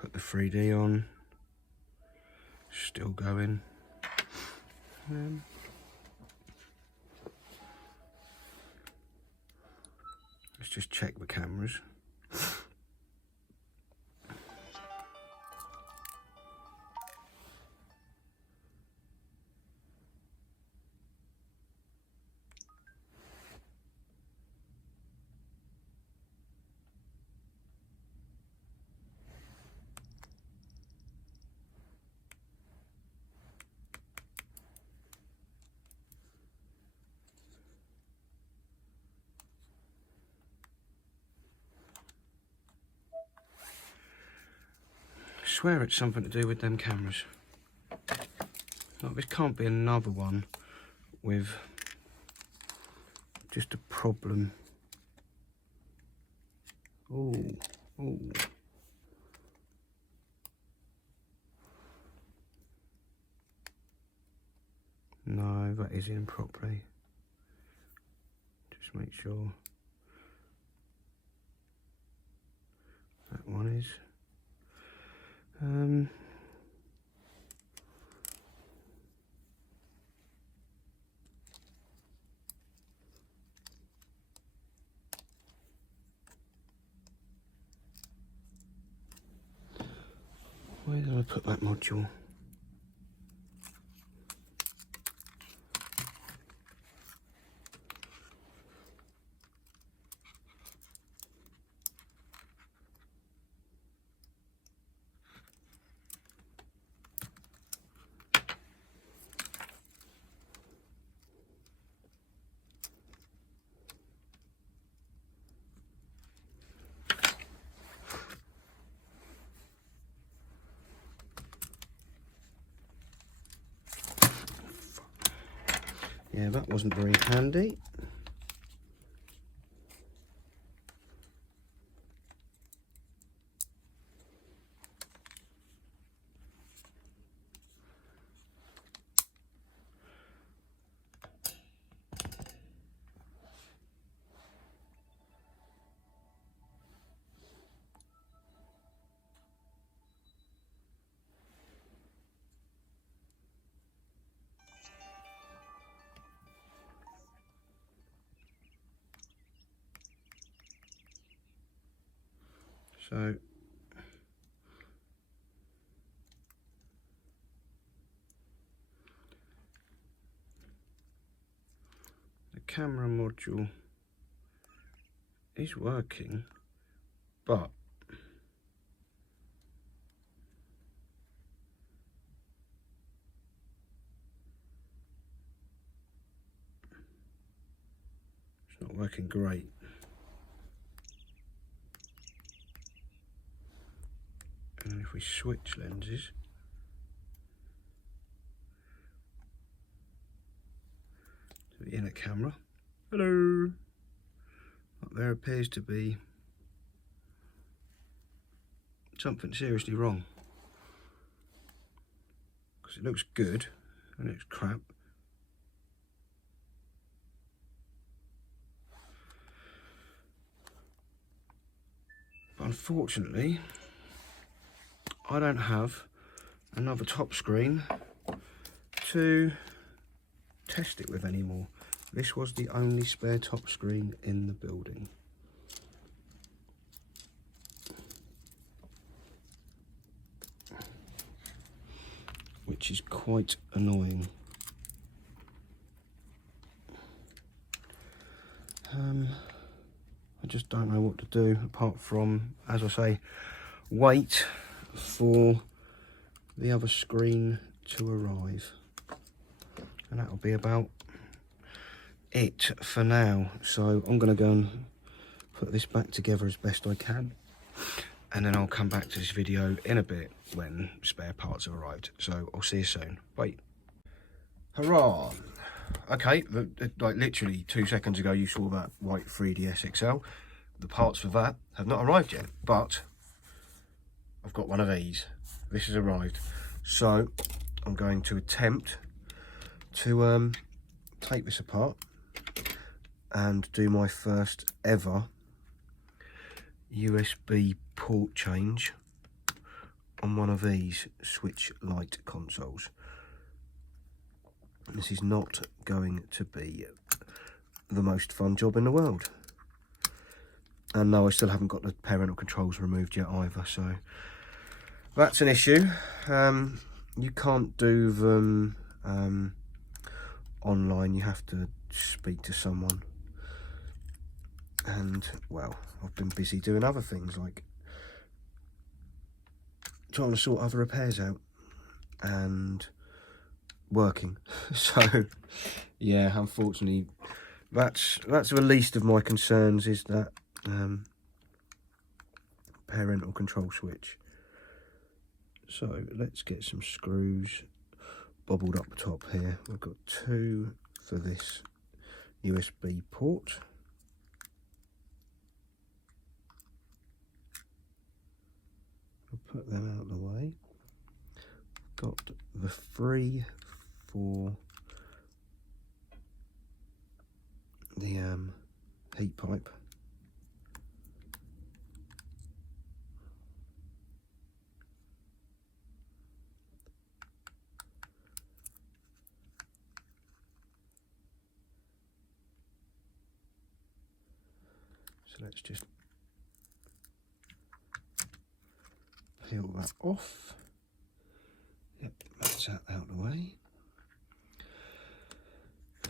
Put the 3D on. Still going. Let's just check the cameras. I swear it's something to do with them cameras. Like, this can't be another one with just a problem. Ooh, ooh. No, that is in properly. Just make sure that one is. Where did I put that module? Yeah, that wasn't very handy. So the camera module is working, but It's not working great. And if we switch lenses, to the inner camera, hello, there appears to be something seriously wrong, because it looks good and it's crap. But unfortunately, I don't have another top screen to test it with anymore. This was the only spare top screen in the building. Which is quite annoying. I just don't know what to do apart from, as I say, wait for the other screen to arrive. And that'll be about it for now. So I'm going to go and put this back together as best I can. And then I'll come back to this video in a bit when spare parts have arrived. So I'll see you soon. Bye. Hurrah! Okay, like literally 2 seconds ago you saw that white 3DS XL. The parts for that have not arrived yet, but I've got one of these. This has arrived. So I'm going to attempt to take this apart and do my first ever USB port change on one of these Switch Lite consoles. This is not going to be the most fun job in the world. And no, I still haven't got the parental controls removed yet either, so that's an issue. You can't do them online, you have to speak to someone. And, well, I've been busy doing other things, like trying to sort other repairs out and working. So yeah, unfortunately that's the least of my concerns, is that parental control switch. So let's get some screws bobbled up top here. We've got 2 for this USB port. I'll put them out of the way. Got the 3 for the heat pipe. So let's just peel that off. Yep, that's out of the way.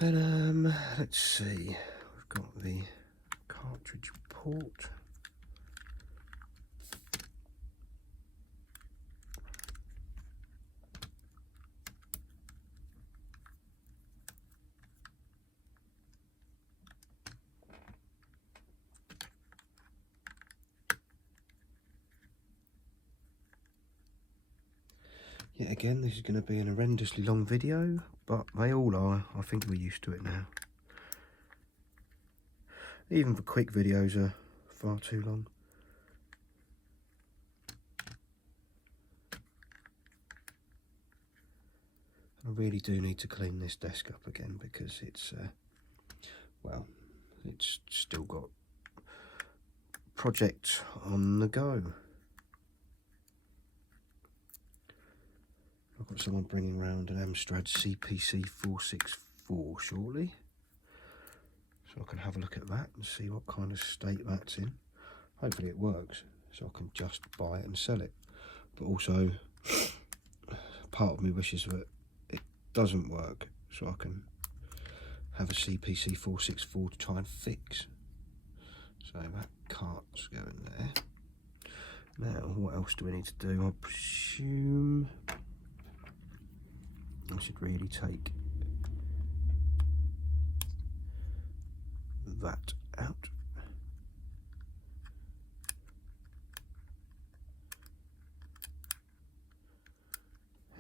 And let's see, we've got the cartridge port. Yet again, this is going to be an horrendously long video, but they all are. I think we're used to it now. Even the quick videos are far too long. I really do need to clean this desk up again, because it's, well, it's still got projects on the go. I've got someone bringing round an Amstrad CPC 464 shortly, so I can have a look at that and see what kind of state that's in. Hopefully it works, so I can just buy it and sell it. But also, part of me wishes that it doesn't work, so I can have a CPC 464 to try and fix. So that cart's going there. Now, what else do we need to do? I presume I should really take that out.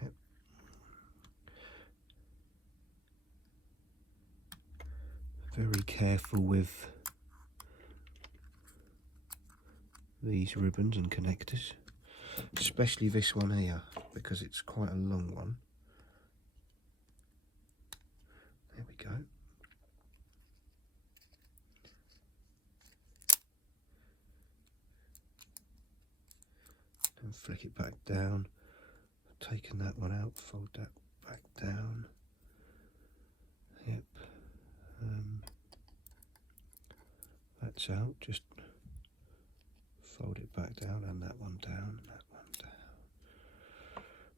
Yep. Very careful with these ribbons and connectors, especially this one here because it's quite a long one. There we go. And flick it back down. Taking that one out, fold that back down. Yep. That's out, just fold it back down, and that one down, and that one down.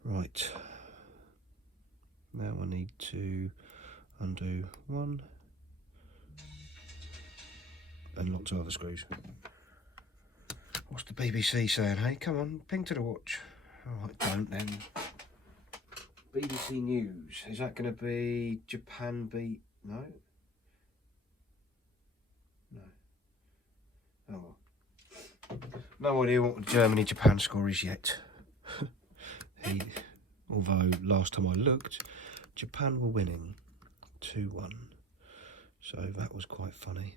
Right. Now I need to undo one and lots of other screws. What's the BBC saying, hey? Come on, ping to the watch. Alright, don't then. BBC News. Is that going to be Japan beat? No? No. Oh well. No idea what the Germany-Japan score is yet. Although last time I looked, Japan were winning 2-1. So that was quite funny.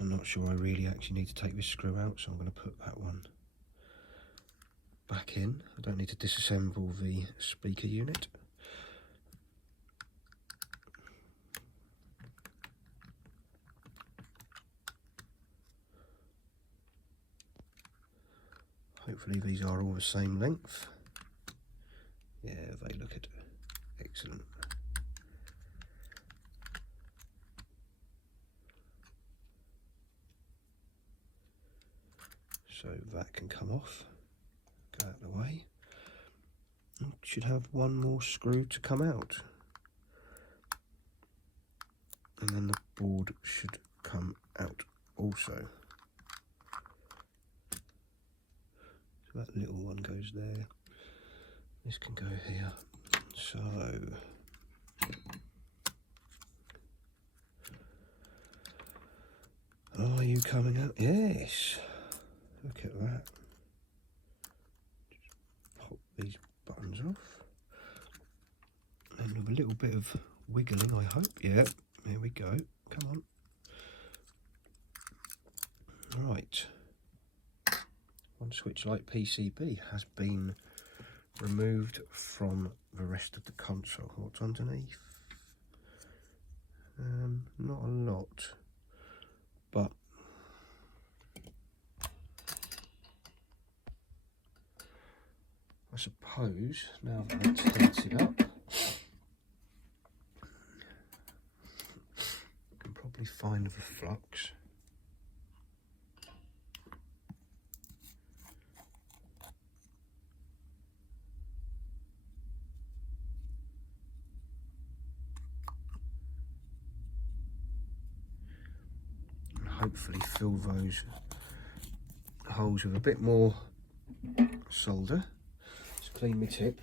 I'm not sure I really actually need to take this screw out, so I'm going to put that one back in. I don't need to disassemble the speaker unit. Hopefully these are all the same length. Yeah, they look it. Excellent. So that can come off, go out of the way. And should have one more screw to come out. And then the board should come out also. So that little one goes there. This can go here. So are you coming out? Yes. Look at that. Just pop these buttons off. And with a little bit of wiggling, I hope. Yeah, there we go. Come on. Right. One switch light PCB has been removed from the rest of the console. What's underneath? Not a lot, but I suppose now that it's heated up, I can probably find the flux. And hopefully fill those holes with a bit more solder. Just clean my tip.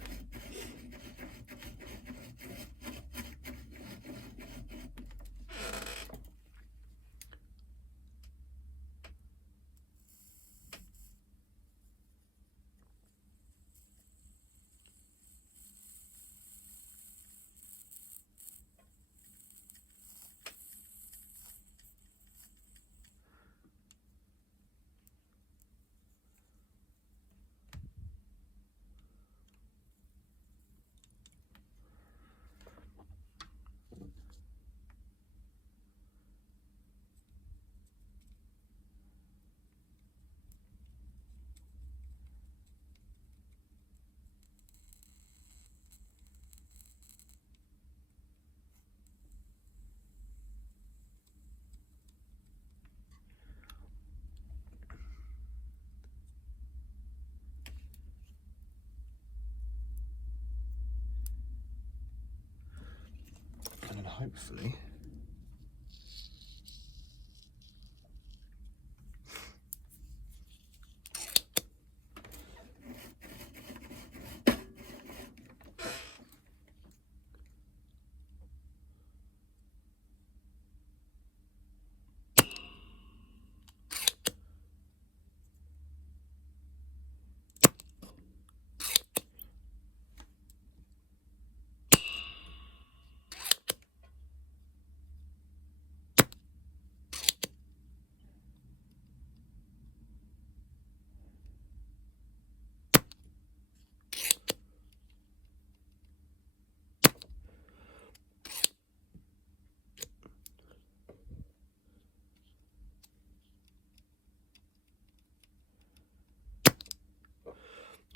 And then hopefully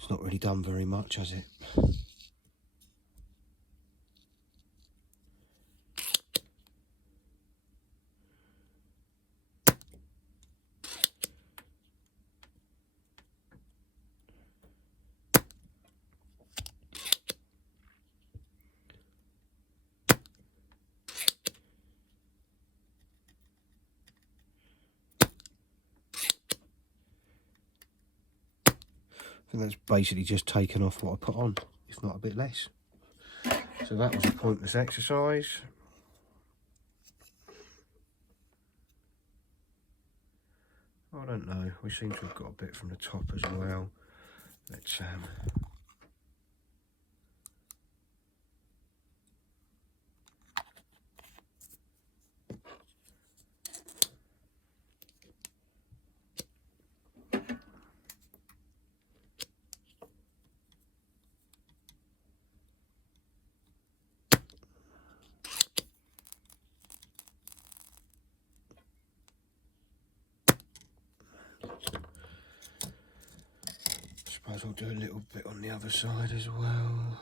It's not really done very much, has it? I think that's basically just taken off what I put on, if not a bit less. So that was a pointless exercise. I don't know, we seem to have got a bit from the top as well. Let's suppose I'll do a little bit on the other side as well.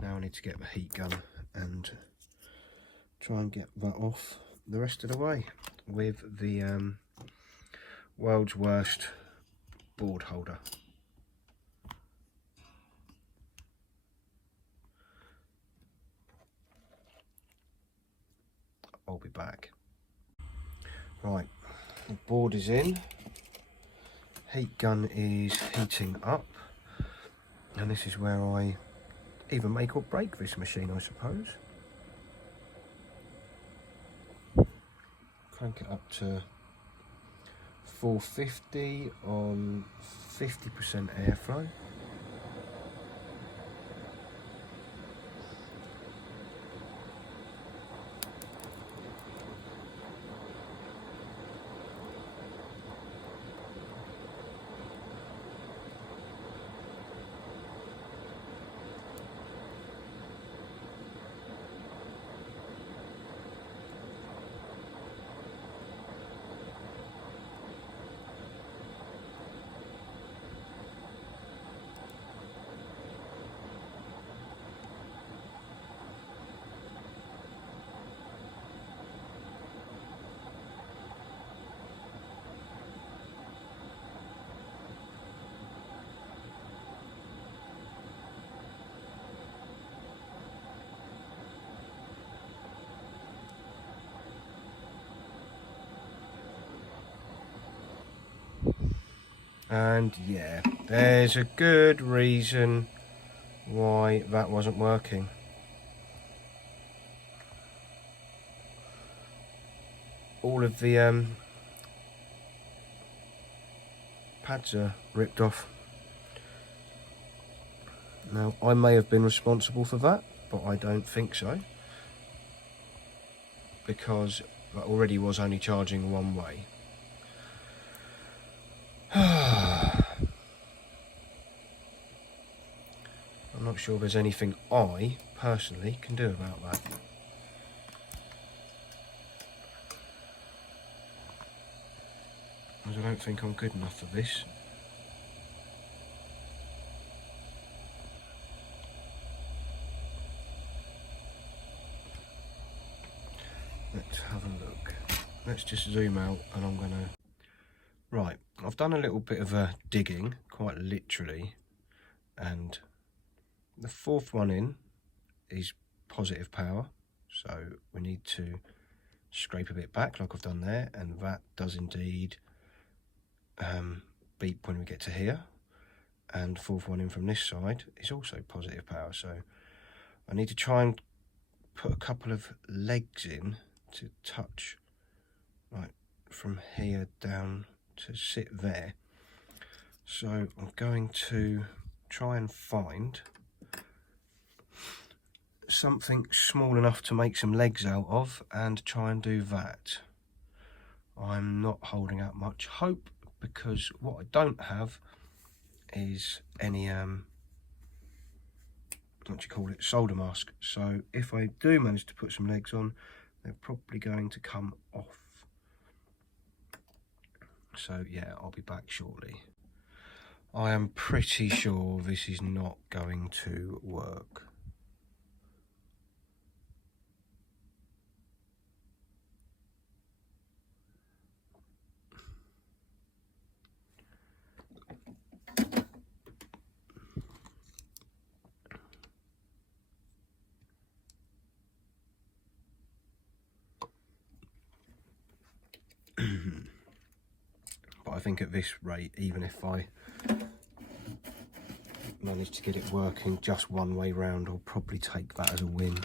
Now I need to get my heat gun and try and get that off the rest of the way with the world's worst board holder. I'll be back. Right, the board is in, heat gun is heating up, and this is where I either make or break this machine, I suppose. Crank it up to 450 on 50% airflow. And yeah, there's a good reason why that wasn't working. All of the pads are ripped off. Now, I may have been responsible for that, but I don't think so, because that already was only charging one way. I'm not sure there's anything I, personally, can do about that. Because I don't think I'm good enough for this. Let's have a look. Let's just zoom out and I'm gonna... Right, I've done a little bit of digging, quite literally, and the fourth one in is positive power, so we need to scrape a bit back like I've done there, and that does indeed beep when we get to here. And fourth one in from this side is also positive power, so I need to try and put a couple of legs in to touch, like from here down to sit there. So I'm going to try and find something small enough to make some legs out of and try and do that. I'm not holding out much hope because what I don't have is any what do you call it, solder mask. So if I do manage to put some legs on, they're probably going to come off. So yeah, I'll be back shortly. I am pretty sure this is not going to work. But I think at this rate, even if I manage to get it working just one way round, I'll probably take that as a win.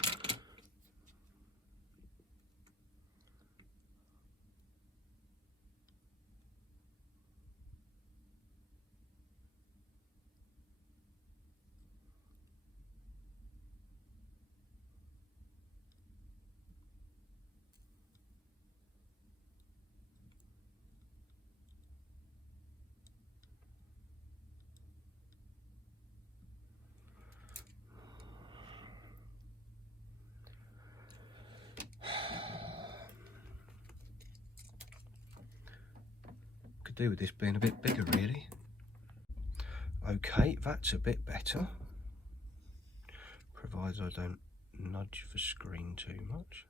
Could do with this being a bit bigger, really. Okay, that's a bit better, provided I don't nudge the screen too much.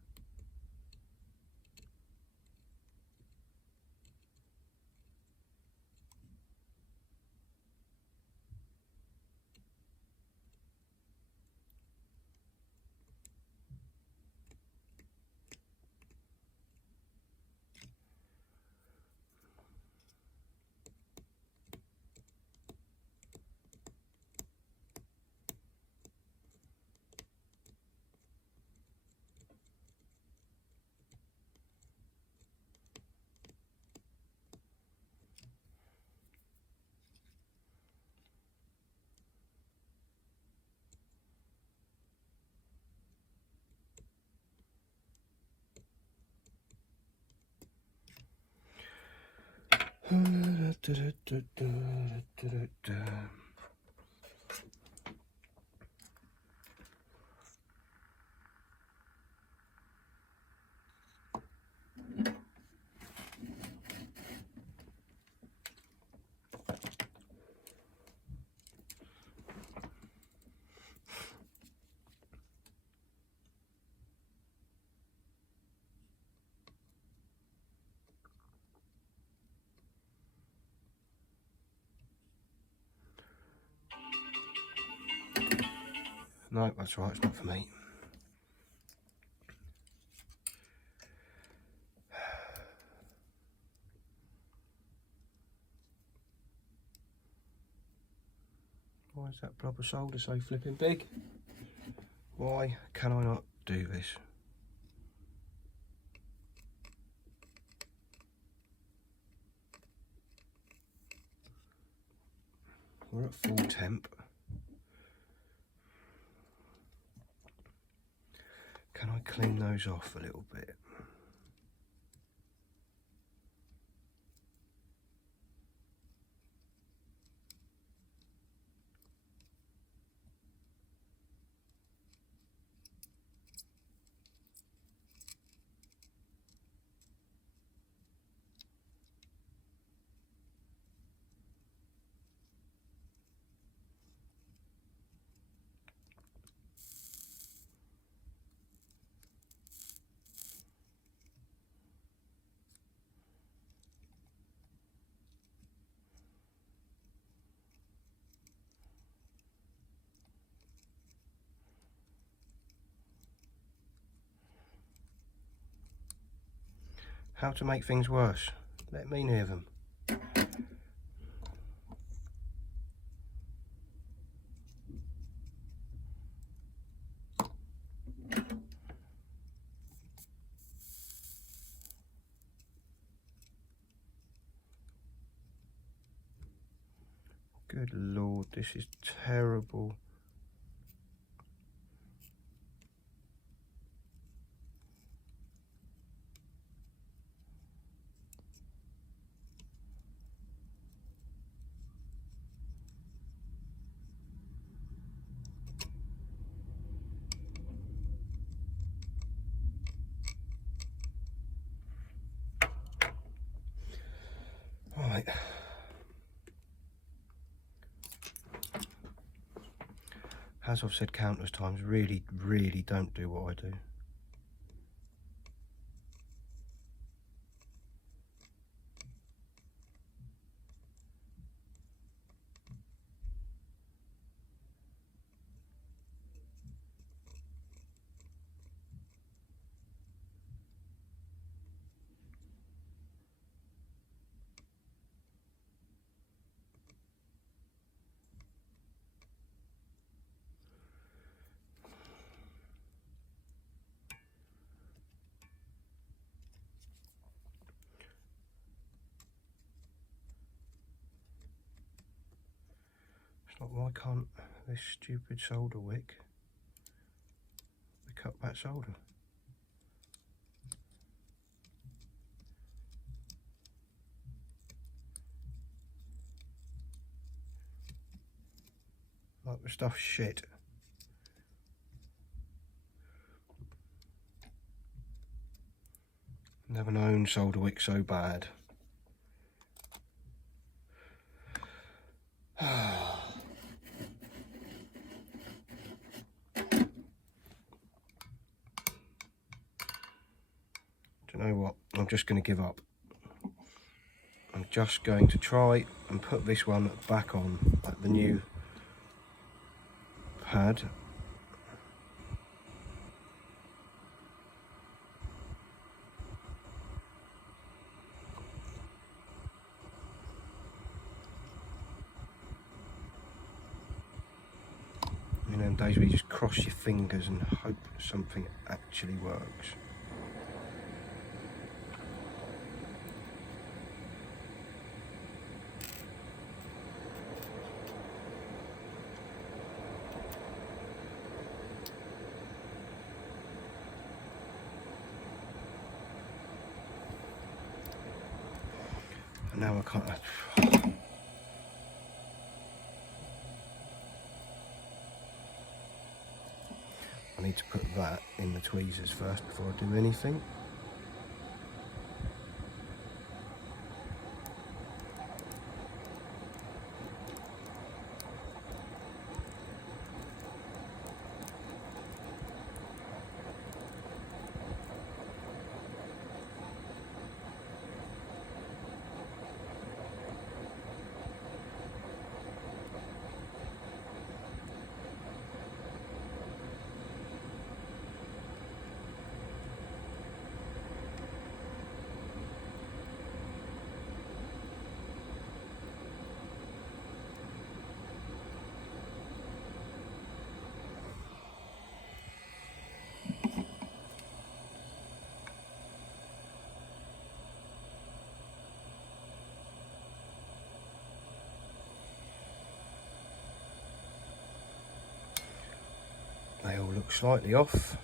No, that's right, it's not for me. Why is that blob of solder so flipping big? Why can I not do this? We're at full temp. Can I clean those off a little bit? How to make things worse? Let me near them. Good Lord, this is terrible. Right. As I've said countless times, really don't do what I do. It's like, why can't this stupid solder wick pick up that solder? Like the stuff's shit. Never known solder wick so bad. Do you know what? I'm just going to give up. I'm just going to try and put this one back on at the new pad. You know, days where you just cross your fingers and hope something actually works. And now I can't. I need to put that in the tweezers first before I do anything. They all look slightly off.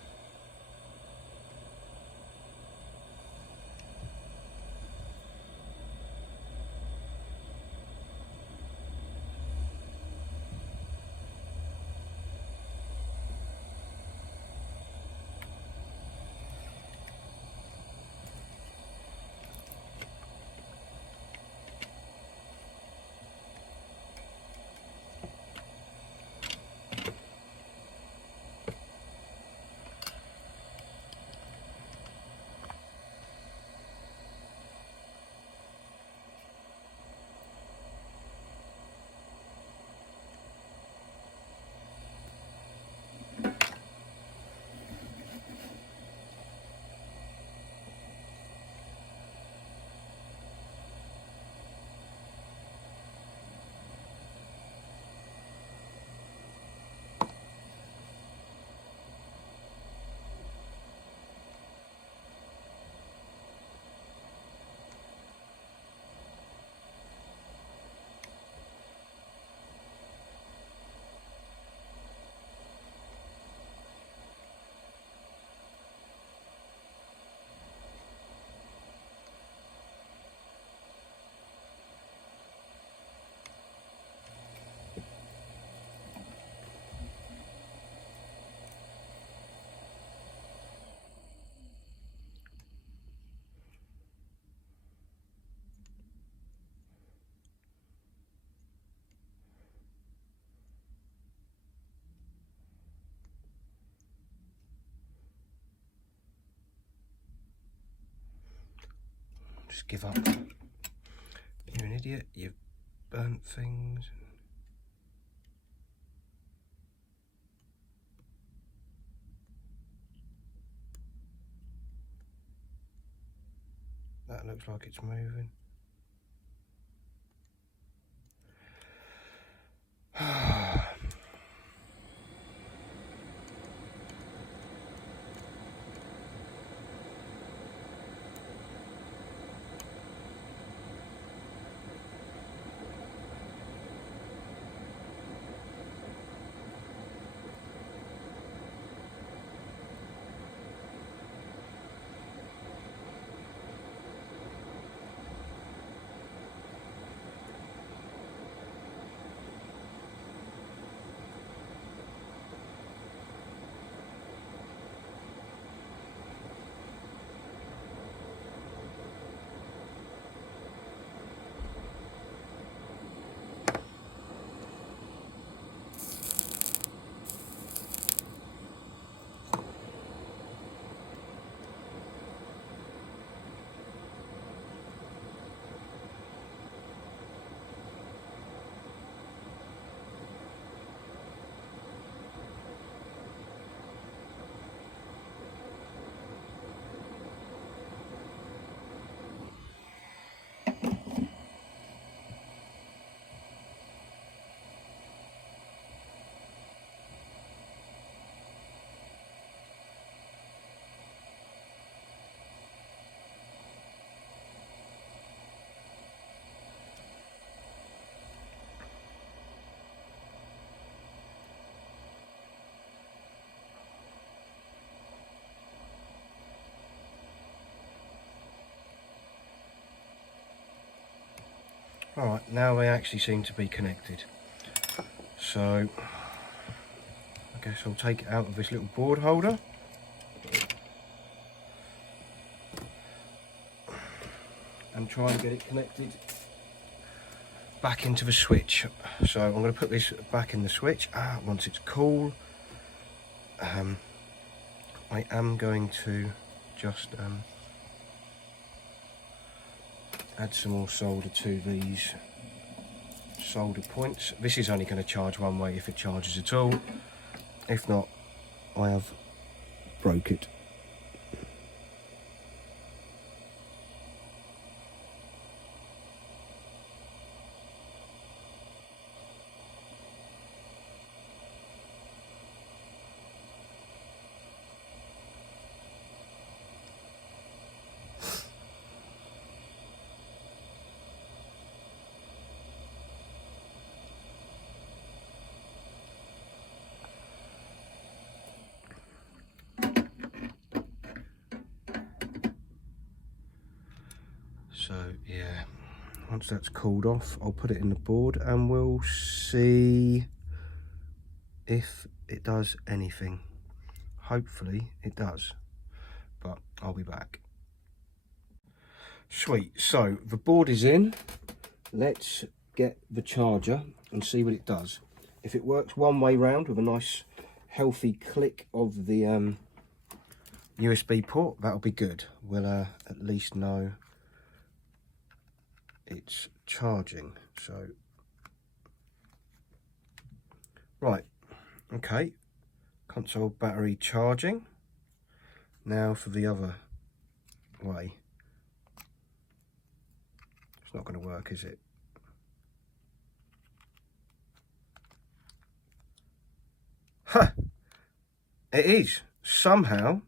just give up. You're an idiot, you've burnt things. That looks like it's moving. Alright, now they actually seem to be connected. So, I guess I'll take it out of this little board holder. And try and get it connected back into the switch. So I'm going to put this back in the switch once it's cool. I am going to just add some more solder to these solder points. This is only going to charge one way if it charges at all. If not, I have broke it. So yeah, once that's cooled off, I'll put it in the board and we'll see if it does anything. Hopefully it does, but I'll be back. Sweet, so the board is in. Let's get the charger and see what it does. If it works one way round with a nice healthy click of the USB port, that'll be good. We'll at least know it's charging. So right, okay, console battery charging. Now for the other way. It's not going to work, is it? Huh, it is. Somehow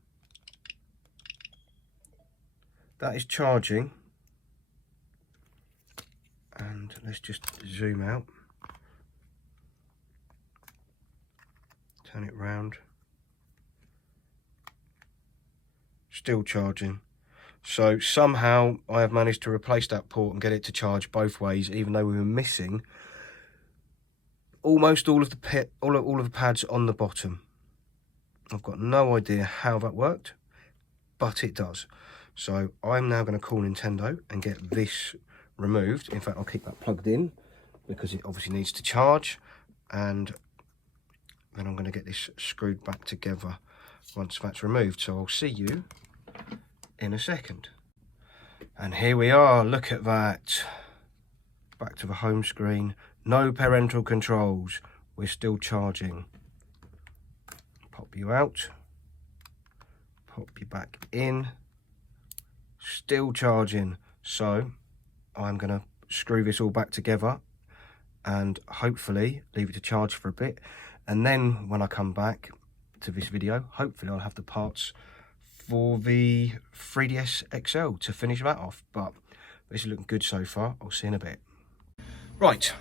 that is charging. And let's just zoom out, turn it round, still charging. So somehow I have managed to replace that port and get it to charge both ways, even though we were missing almost all of the all of the pads on the bottom. I've got no idea how that worked, but it does. So I'm now going to call Nintendo and get this removed. In fact, I'll keep that plugged in because it obviously needs to charge, and then I'm going to get this screwed back together once that's removed. So I'll see you in a second. And here we are, look at that. Back to the home screen. No parental controls. We're still charging. Pop you out. Pop you back in. Still charging. So I'm going to screw this all back together and hopefully leave it to charge for a bit. And then when I come back to this video, hopefully I'll have the parts for the 3DS XL to finish that off. But this is looking good so far. I'll see you in a bit. Right,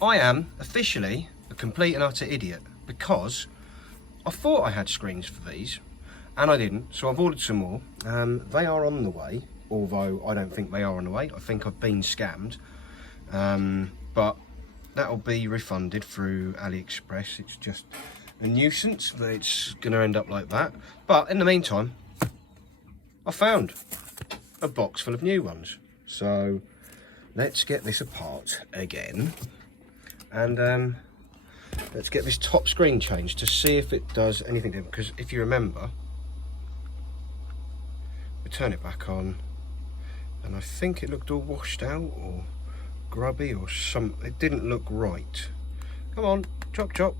I am officially a complete and utter idiot because I thought I had screens for these and I didn't, so I've ordered some more. They are on the way, although I don't think they are on the way. I think I've been scammed, but that'll be refunded through AliExpress. It's just a nuisance that it's going to end up like that. But in the meantime, I found a box full of new ones. So let's get this apart again and let's get this top screen changed to see if it does anything different. Because if you remember, we turn it back on and I think it looked all washed out or grubby or something. It didn't look right. Come on, chop chop.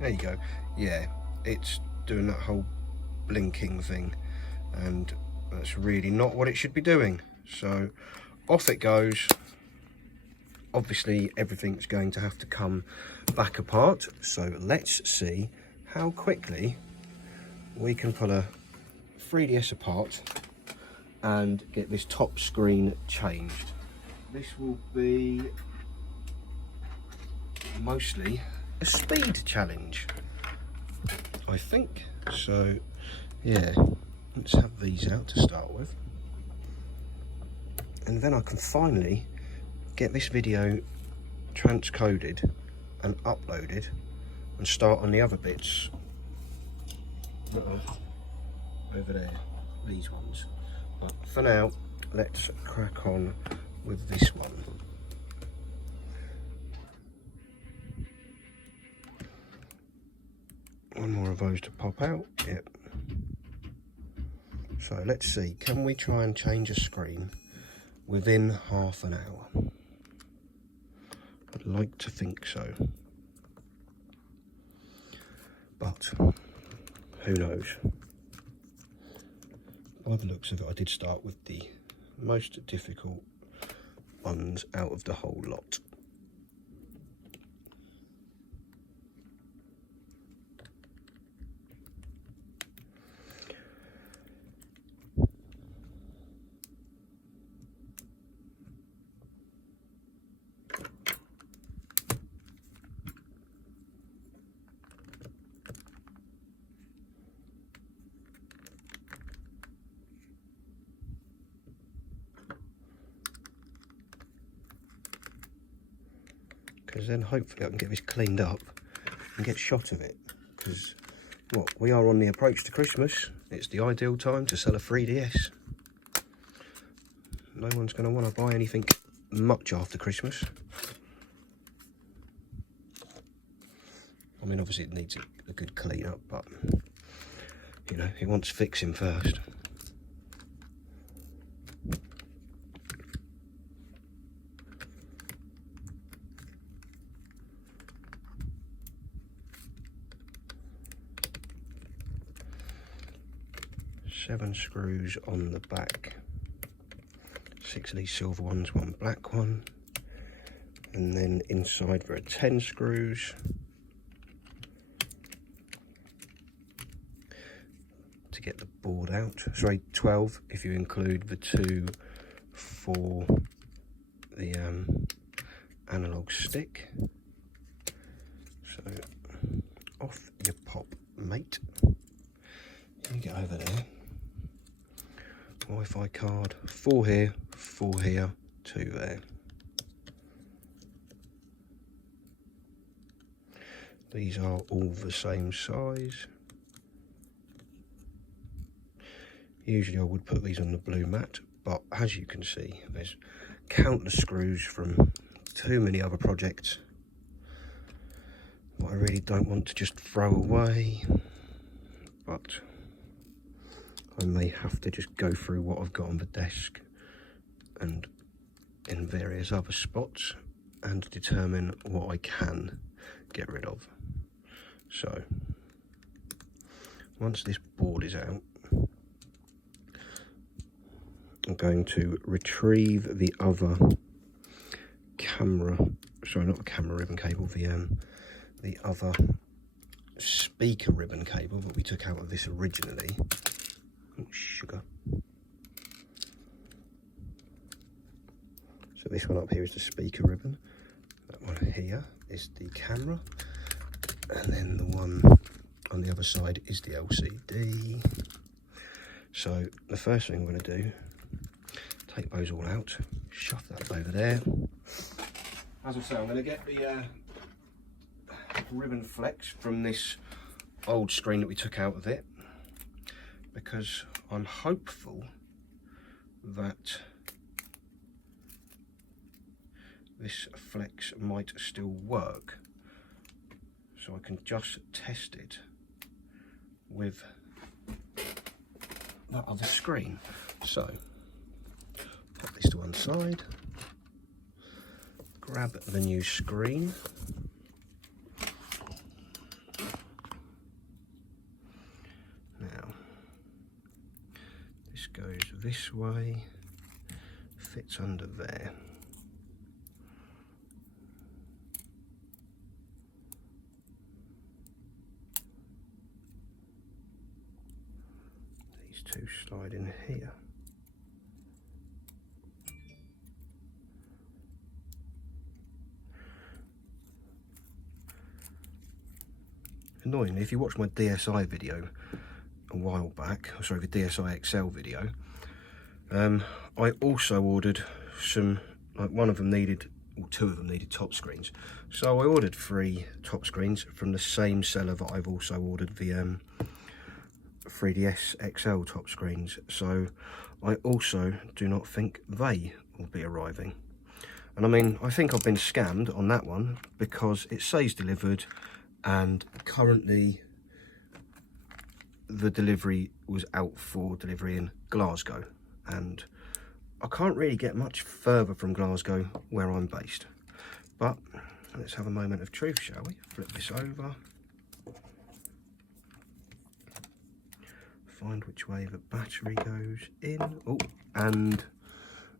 There you go. Yeah, it's doing that whole blinking thing and that's really not what it should be doing. So off it goes. Obviously everything's going to have to come back apart, so let's see how quickly we can pull a 3DS apart and get this top screen changed. This will be mostly a speed challenge, I think. So yeah, let's have these out to start with. And then I can finally get this video transcoded and uploaded and start on the other bits that are over there, these ones. But for now, let's crack on with this one. One more of those to pop out, yep. So let's see, can we try and change a screen within half an hour? I'd like to think so, but who knows? By the looks of it, I did start with the most difficult ones out of the whole lot. Because then hopefully I can get this cleaned up and get shot of it. Because what, we are on the approach to Christmas. It's the ideal time to sell a 3DS. No one's going to want to buy anything much after Christmas. I mean, obviously it needs a good clean up, but you know, it wants fixing first. Seven screws on the back, 6 of these silver ones, 1 black one, and then inside there are 10 screws to get the board out. Sorry, 12 if you include the 2 for the analog stick. So off you pop, mate. You get over there. Wi-Fi card, 4 here, 4 here, 2 there. These are all the same size. Usually I would put these on the blue mat, but as you can see, there's countless screws from too many other projects that I really don't want to just throw away, but I may have to just go through what I've got on the desk and in various other spots and determine what I can get rid of. So once this board is out, I'm going to retrieve the other camera, sorry, not the camera ribbon cable, the other speaker ribbon cable that we took out of this originally. Oh, sugar. So this one up here is the speaker ribbon. That one here is the camera. And then the one on the other side is the LCD. So the first thing I'm going to do, take those all out, shove that over there. As I say, I'm going to get the ribbon flex from this old screen that we took out of it, because I'm hopeful that this flex might still work, so I can just test it with that other screen. So put this to one side, grab the new screen, now this goes this way, fits under there. These two slide in here. Annoyingly, if you watch my DSi video a while back, sorry, the DSi XL video, I also ordered some, like one of them needed, or two of them needed top screens. So I ordered 3 top screens from the same seller that I've also ordered the 3DS XL top screens. So I also do not think they will be arriving. And I mean, I think I've been scammed on that one, because it says delivered, and currently the delivery was out for delivery in Glasgow, and I can't really get much further from Glasgow where I'm based. But let's have a moment of truth, shall we? Flip this over, find which way the battery goes in, oh, and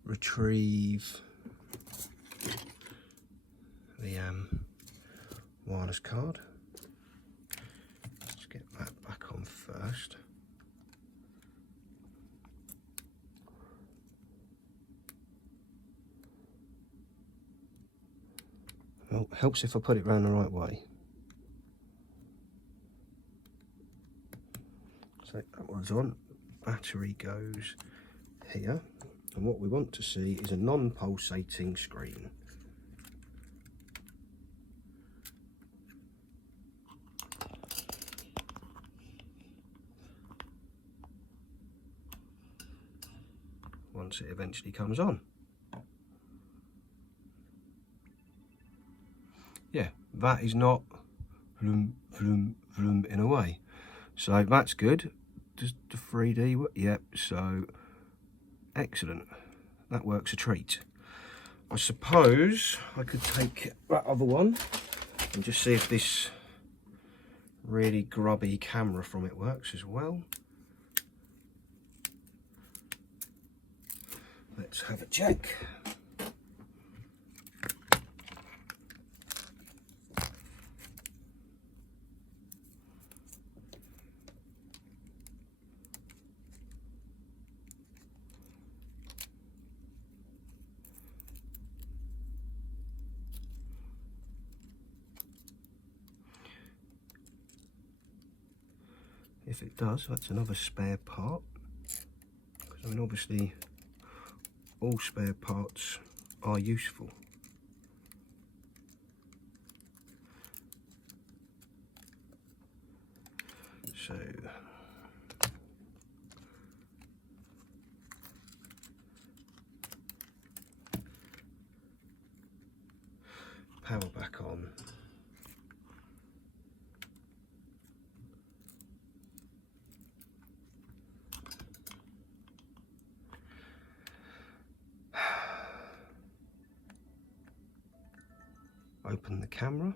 retrieve the wireless card. Let's get that back on first. Well, helps if I put it round the right way. So that one's on, battery goes here, and what we want to see is a non-pulsating screen. Once it eventually comes on. Yeah, that is not vroom, vroom, vroom in a way. So that's good. Does the 3D, yep, so excellent. That works a treat. I suppose I could take that other one and just see if this really grubby camera from it works as well. Let's have a check. If it does, that's another spare part. Because I mean, obviously, all spare parts are useful. So power back on. camera.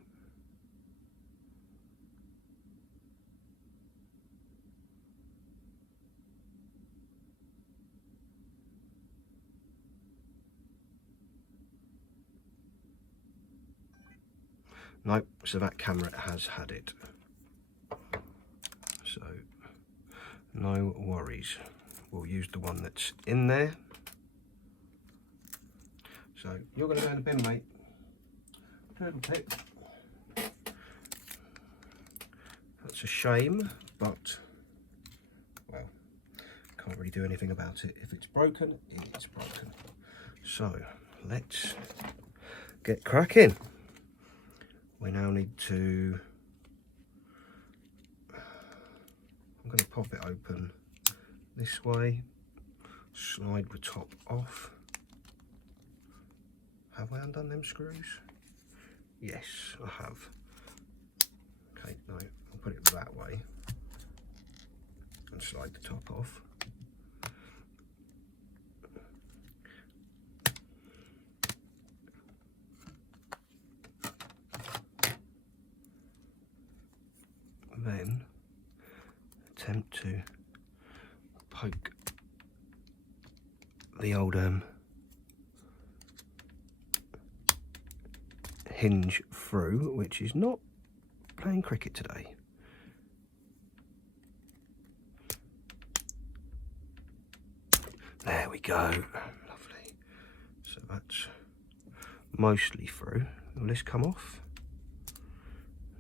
Nope, so that camera has had it. So, no worries. We'll use the one that's in there. So, you're going to go in the bin, mate. Turtle tip. That's a shame, but, well, can't really do anything about it. If it's broken, it's broken. So, let's get cracking. We now need to, I'm going to pop it open this way, slide the top off. Have I undone them screws? Yes, I have. Okay, no, I'll put it that way and slide the top off. Then attempt to poke the old hinge through, which is not playing cricket today. There we go, lovely. So that's mostly through. Will this come off?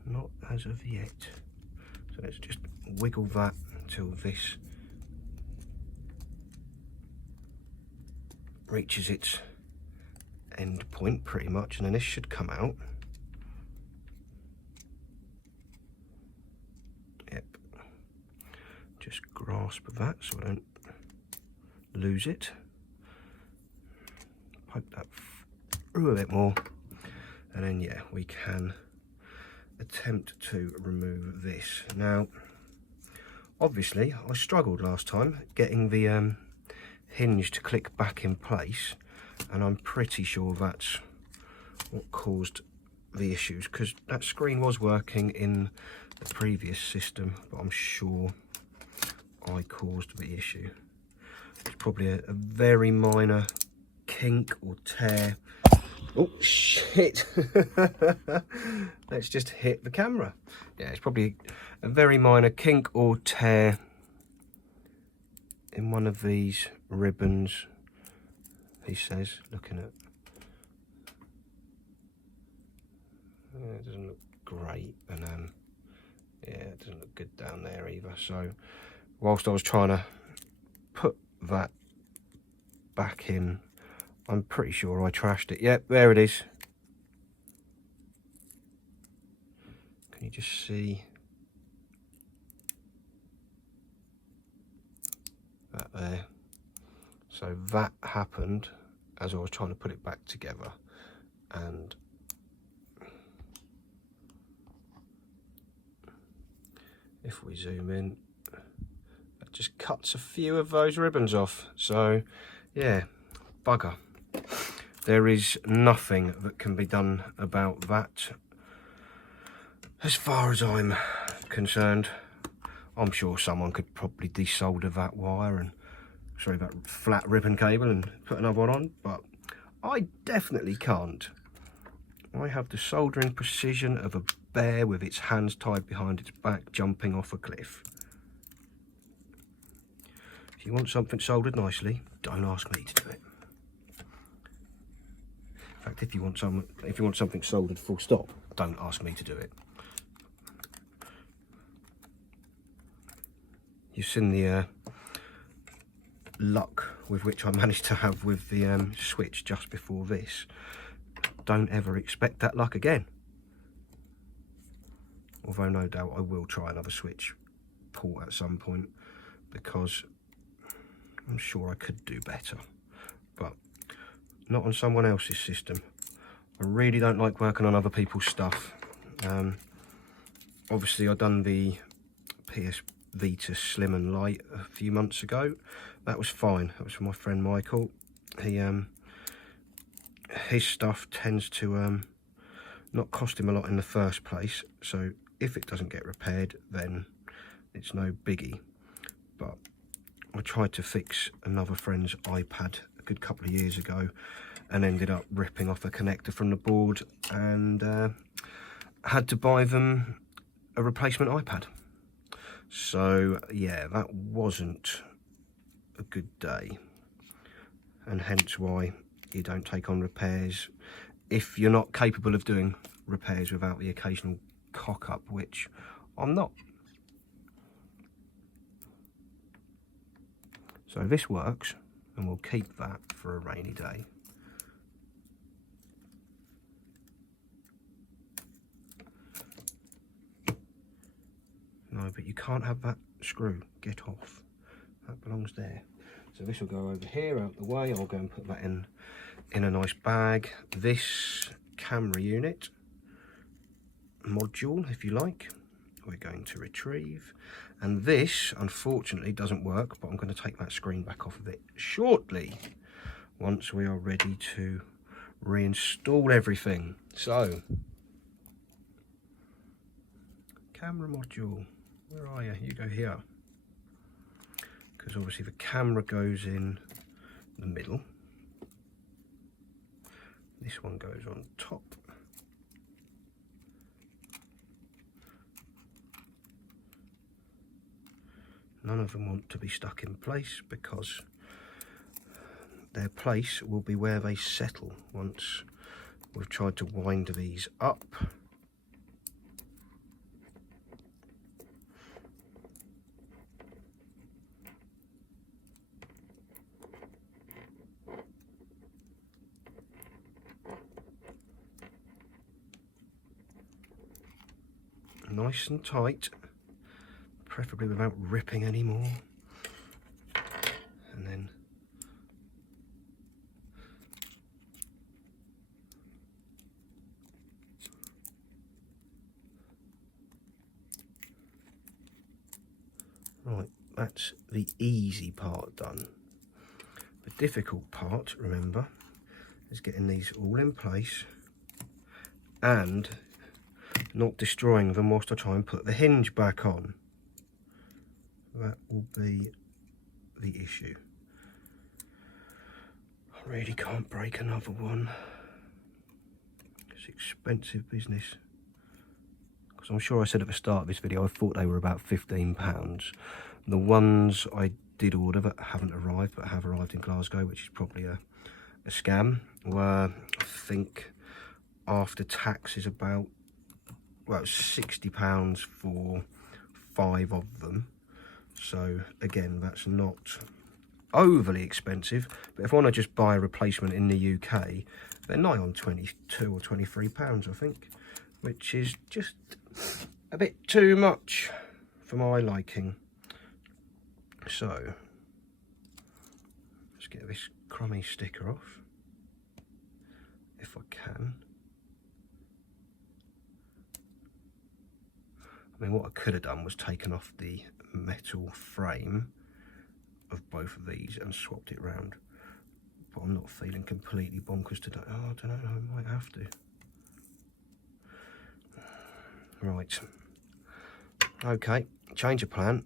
Not as of yet. So let's just wiggle that until this reaches its end point pretty much, and then this should come out. Yep. Just grasp that so I don't lose it. Poke that through a bit more, and then yeah, we can attempt to remove this. Now, obviously, I struggled last time getting the hinge to click back in place, and I'm pretty sure that's what caused the issues, because that screen was working in the previous system, but I'm sure I caused the issue. It's probably a very minor kink or tear. Oh shit. Let's just hit the camera. Yeah, it's probably a very minor kink or tear in one of these ribbons, he says, looking at. It doesn't look great, and yeah, it doesn't look good down there either. So whilst I was trying to put that back in, I'm pretty sure I trashed it. Yep, there it is. Can you just see that there? So that happened as I was trying to put it back together, and if we zoom in, that just cuts a few of those ribbons off. So yeah, bugger. There is nothing that can be done about that as far as I'm concerned. I'm sure someone could probably desolder that wire and, sorry, that flat ribbon cable and put another one on, but I definitely can't. I have the soldering precision of a bear with its hands tied behind its back jumping off a cliff. If you want something soldered nicely, don't ask me to do it. In fact, if you want something soldered full stop, don't ask me to do it. You've seen the luck with which I managed to have with the switch just before this. Don't ever expect that luck again. Although no doubt I will try another switch port at some point, because I'm sure I could do better, but not on someone else's system. I really don't like working on other people's stuff. Obviously I done the PS Vita Slim and Lite a few months ago. That was fine. That was for my friend Michael. He his stuff tends to not cost him a lot in the first place, so if it doesn't get repaired then it's no biggie. But I tried to fix another friend's iPad a good couple of years ago and ended up ripping off a connector from the board and had to buy them a replacement iPad. So yeah, that wasn't a good day, and hence why you don't take on repairs if you're not capable of doing repairs without the occasional cock up, which I'm not. So this works, and we'll keep that for a rainy day. No, but you can't have that screw. Get off. That belongs there. So this will go over here, out the way. I'll go and put that in a nice bag. This camera unit, module, if you like, we're going to retrieve. And this, unfortunately, doesn't work, but I'm going to take that screen back off of it shortly, once we are ready to reinstall everything. So, camera module, where are you? You go here. Because obviously the camera goes in the middle. This one goes on top. None of them want to be stuck in place because their place will be where they settle once we've tried to wind these up. Nice and tight, preferably without ripping any more. And then right, that's the easy part done. The difficult part, remember, is getting these all in place and not destroying them whilst I try and put the hinge back on. That will be the issue. I really can't break another one. It's expensive business. Because I'm sure I said at the start of this video I thought they were about £15. The ones I did order that haven't arrived but have arrived in Glasgow, which is probably a scam, were, I think, after tax is about, well, £60 for 5 of them. So again, that's not overly expensive, but if I want to just buy a replacement in the UK, they're nigh on £22 or £23, I think, which is just a bit too much for my liking. So let's get this crummy sticker off if I can. I mean, what I could have done was taken off the metal frame of both of these and swapped it round, but I'm not feeling completely bonkers today. Oh, I don't know, I might have to. Right, okay, change of plan.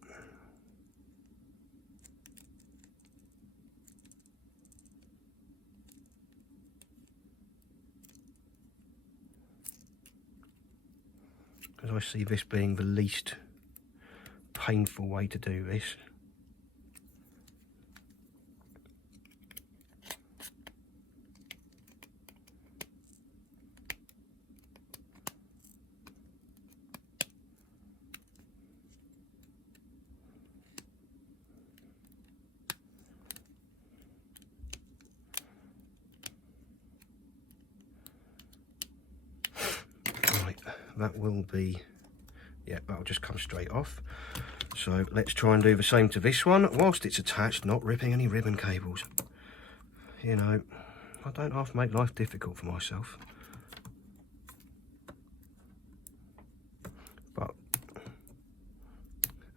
Because I see this being the least painful way to do this. Right, that will be, yeah, that'll just come straight off. So let's try and do the same to this one, whilst it's attached, not ripping any ribbon cables. You know, I don't have to make life difficult for myself. But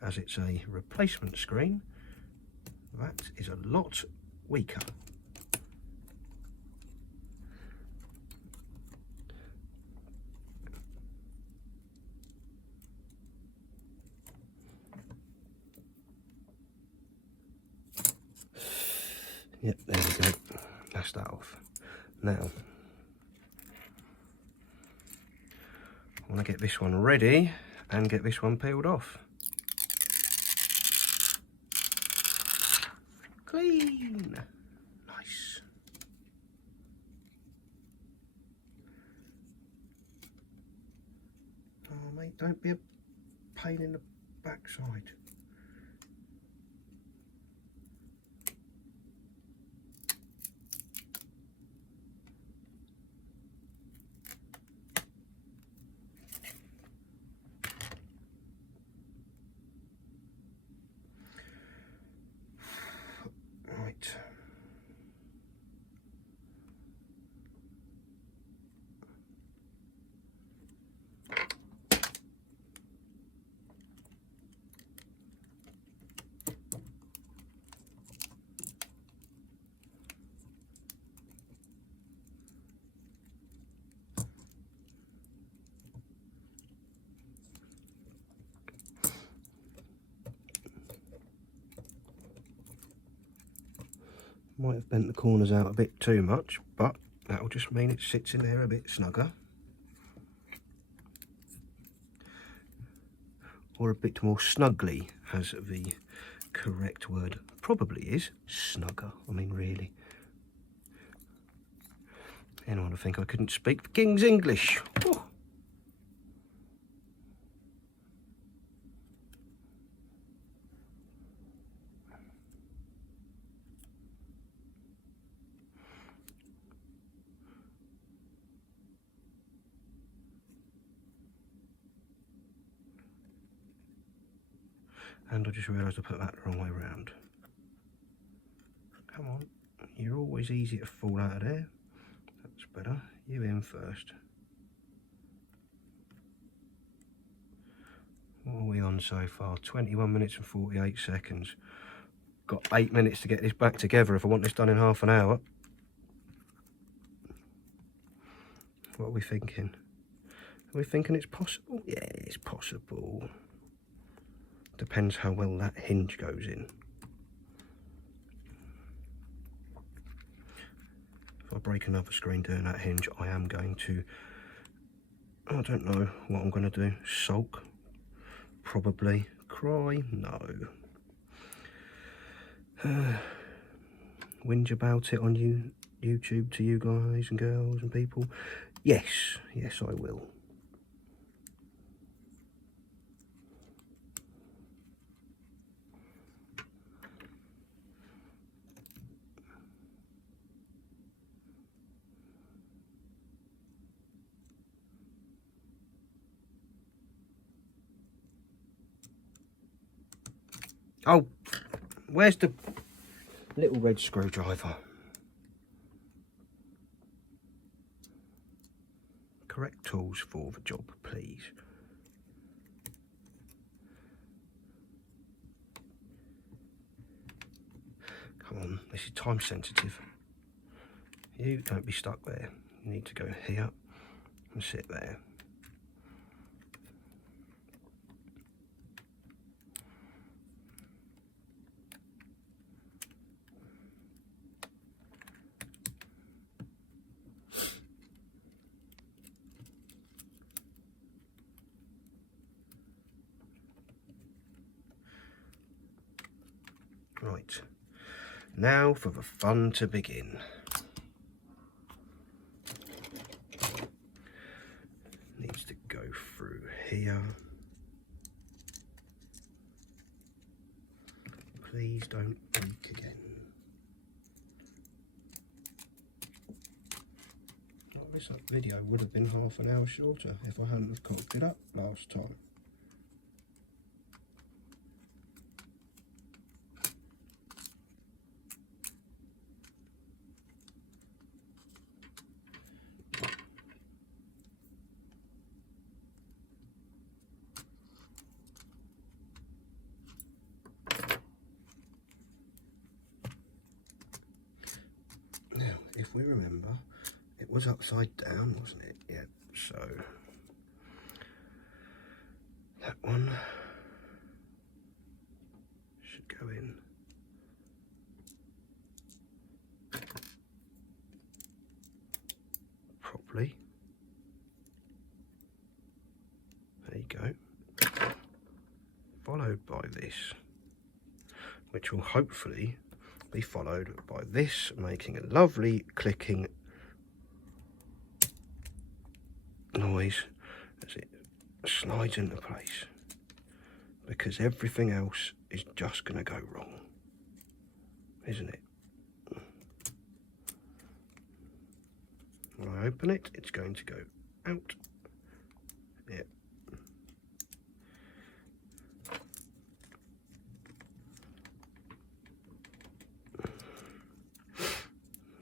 as it's a replacement screen, that is a lot weaker. Yep, there we go. That's that off. Now, I want to get this one ready and get this one peeled off. Clean. Nice. Oh mate, don't be a pain in the backside. Right. Might have bent the corners out a bit too much, but that'll just mean it sits in there a bit snugger. Or a bit more snugly, as the correct word probably is. Snugger, I mean really. Anyone would think I couldn't speak the King's English. Oh. And I just realised I put that the wrong way round. Come on, you're always easy to fall out of there. That's better. You in first. What are we on so far? 21 minutes and 48 seconds. Got 8 minutes to get this back together if I want this done in half an hour. What are we thinking? Are we thinking it's possible? Yeah, it's possible. Depends how well that hinge goes in. If I break another screen doing that hinge, I am going to, I don't know what I'm going to do. Sulk? Probably. Cry? No. Whinge about it on YouTube to you guys and girls and people? Yes, yes I will. Oh, where's the little red screwdriver? Correct tools for the job, please. Come on, this is time sensitive. You don't be stuck there. You need to go here and sit there. Right, now for the fun to begin. Needs to go through here. Please don't leak again. Well, this video would have been half an hour shorter if I hadn't have cocked it up last time. Now, if we remember, it was upside down, wasn't it? Yeah, so that one should go in go. Followed by this, which will hopefully be followed by this, making a lovely clicking noise as it slides into place, because everything else is just going to go wrong, isn't it? When I open it, it's going to go out. Yeah.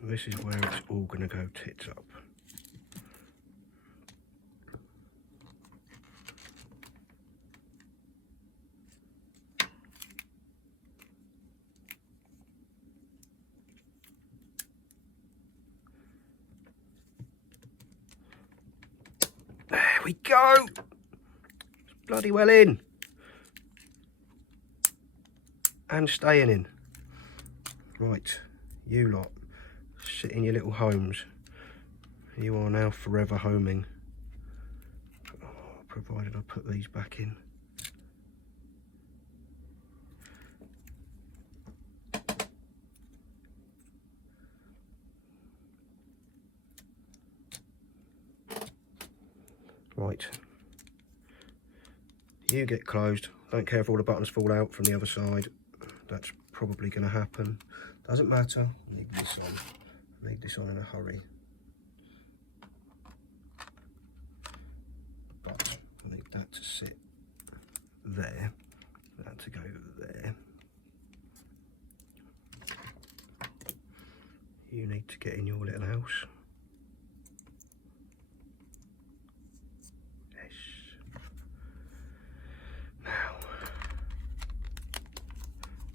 This is where it's all going to go tits up. There we go. It's bloody well in. And staying in. Right, you lot, sit in your little homes. You are now forever homing. Oh, provided I put these back in. Right, you get closed. Don't care if all the buttons fall out from the other side. That's probably going to happen. Doesn't matter. I need this on. I need this on in a hurry. But I need that to sit there. That to go there. You need to get in your little house.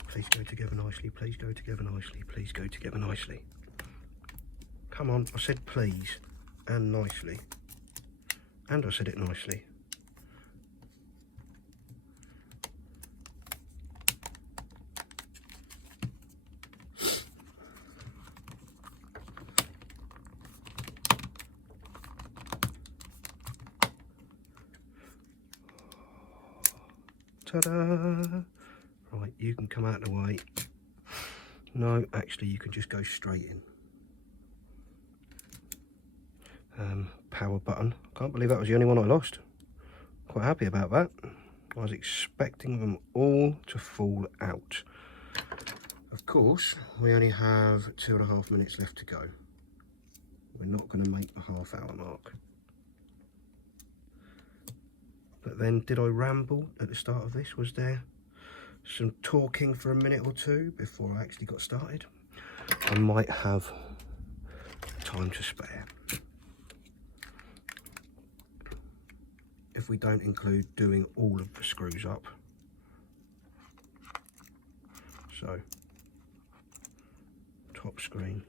Please go together nicely, please go together nicely, please go together nicely. Come on, I said please, and nicely. And I said it nicely. Ta-da! Right, you can come out of the way. No, actually you can just go straight in. Power button. Can't believe that was the only one I lost. Quite happy about that. I was expecting them all to fall out. Of course, we only have 2.5 minutes left to go. We're not going to make the half-hour mark. But then, did I ramble at the start of this? Was there some talking for a minute or two before I actually got started? I might have time to spare. If we don't include doing all of the screws up. So, top screen,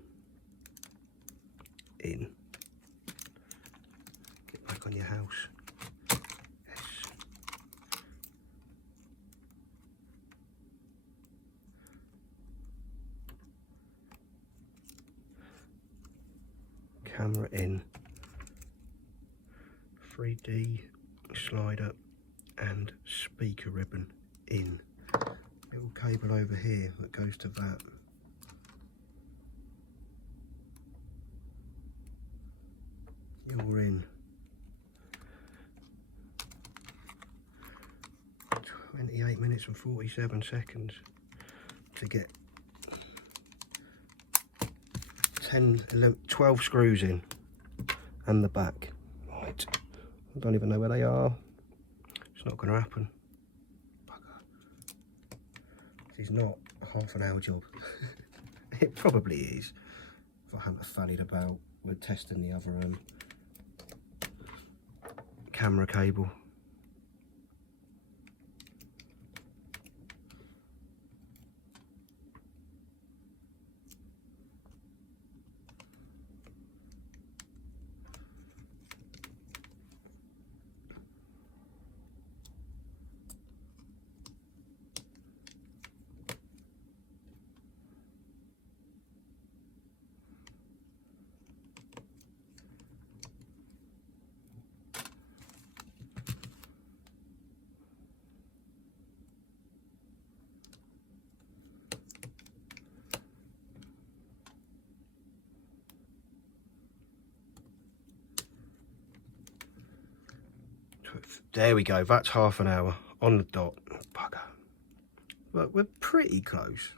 in, get back on your house. Yes. Camera in, 3D slider and speaker ribbon in. Little cable over here that goes to that. You're in. 28 minutes and 47 seconds to get 10, 11, 12 screws in and the back. Right. I don't even know where they are. It's not going to happen. Bugger. This is not a half an hour job. It probably is. If I haven't fannied about with testing the other camera cable. There we go, that's half an hour on the dot. Bugger. But we're pretty close.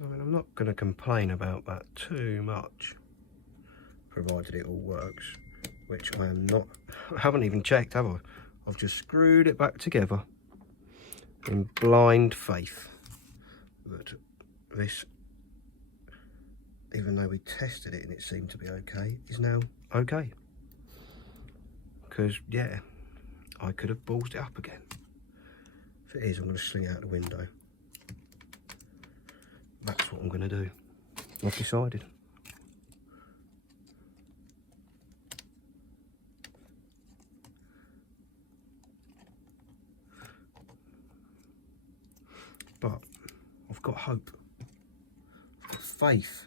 I mean, I'm not going to complain about that too much, provided it all works, which I am not. I haven't even checked, have I? I've just screwed it back together in blind faith that this, even though we tested it and it seemed to be okay, is now okay. Because, yeah, I could have ballsed it up again. If it is, I'm going to sling it out the window. That's what I'm going to do. I've decided. But I've got hope. I've got faith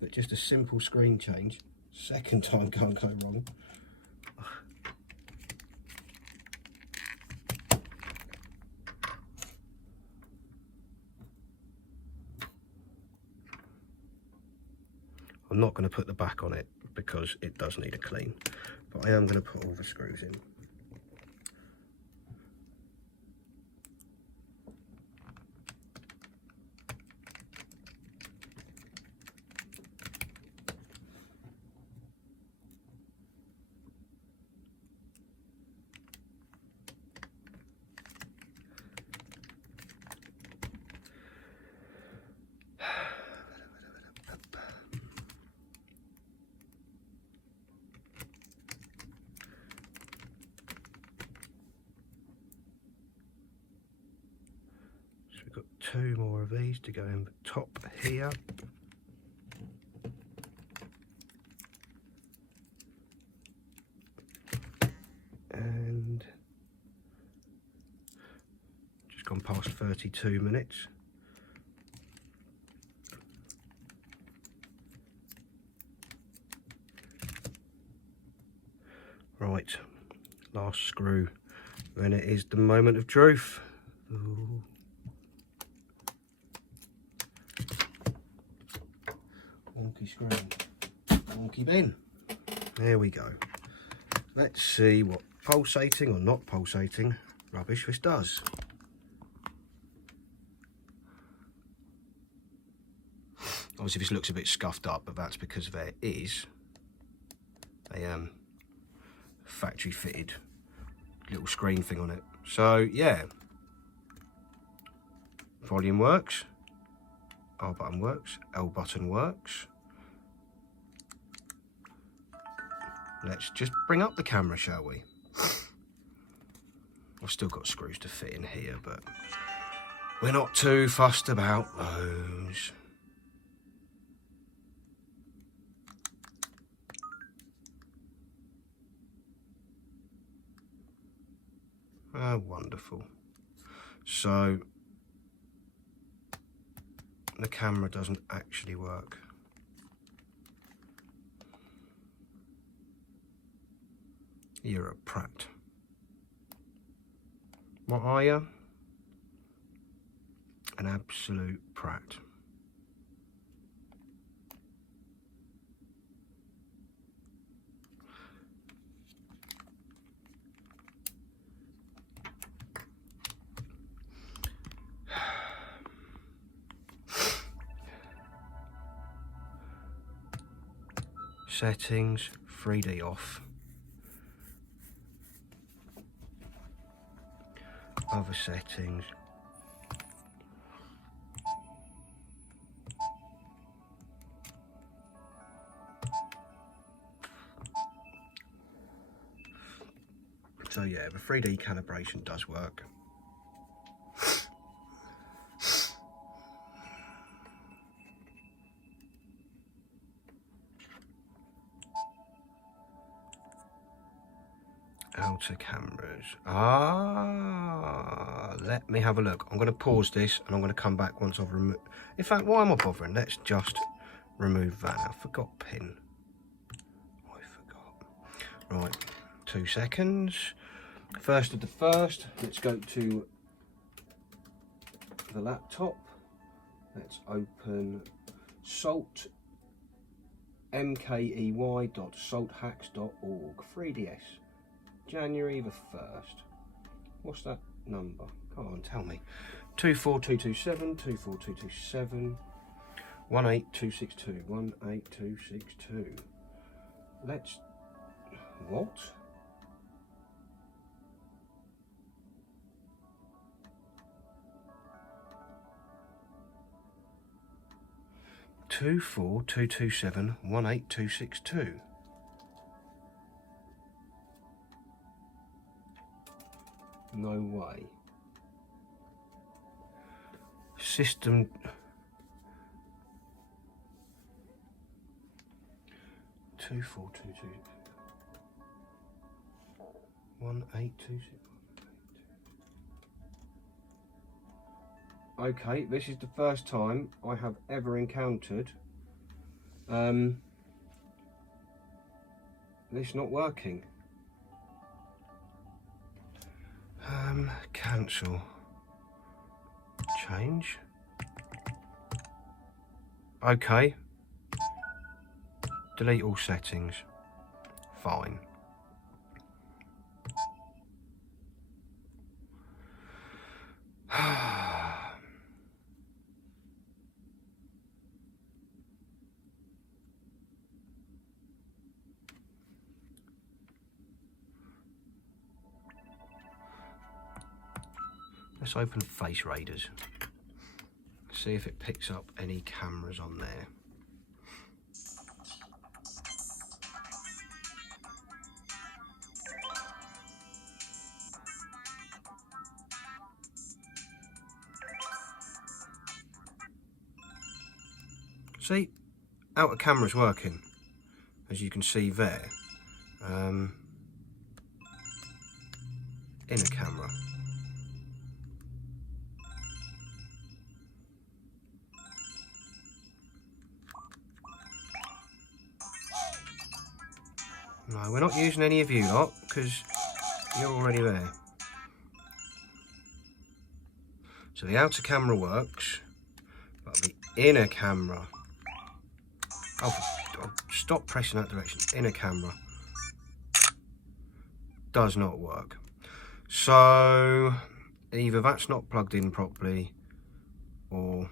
that just a simple screen change, second time can't go wrong. I'm not going to put the back on it because it does need a clean, but I am going to put all the screws in. We've got 2 more of these to go in the top here. And just gone past 32 minutes. Right, last screw. Then it is the moment of truth. Ooh. Wonky screen, wonky bin. There we go. Let's see what pulsating or not pulsating rubbish this does. Obviously this looks a bit scuffed up, but that's because there is a factory fitted little screen thing on it. So yeah, volume works, R button works, L button works. Let's just bring up the camera, shall we? I've still got screws to fit in here, but we're not too fussed about those. Oh, wonderful. So the camera doesn't actually work. You're a prat. What are you? An absolute prat. Settings, 3D off. Other settings. So yeah, the 3D calibration does work. Outer cameras. Let me have a look. I'm going to pause this and I'm going to come back once I've removed. In fact, why am I bothering? Let's just remove that. I forgot pin. I forgot. Right, 2 seconds. First of the first, let's go to the laptop. Let's open Salt mkey.salthacks.org. 3DS. January the 1st. What's that number? Come on, tell me. 24227, 24227, 18262, 18262. Let's... What? Two 24227 18262. No way. System 2422 18261. Okay, this is the first time I have ever encountered this not working. Cancel. Change. Okay. Delete all settings. Fine. Let's open Face Raiders. See if it picks up any cameras on there. See, outer camera's working, as you can see there. Inner camera. No, we're not using any of you lot, because you're already there. So the outer camera works, but the inner camera... Oh, stop pressing that direction. Inner camera does not work. So either that's not plugged in properly, or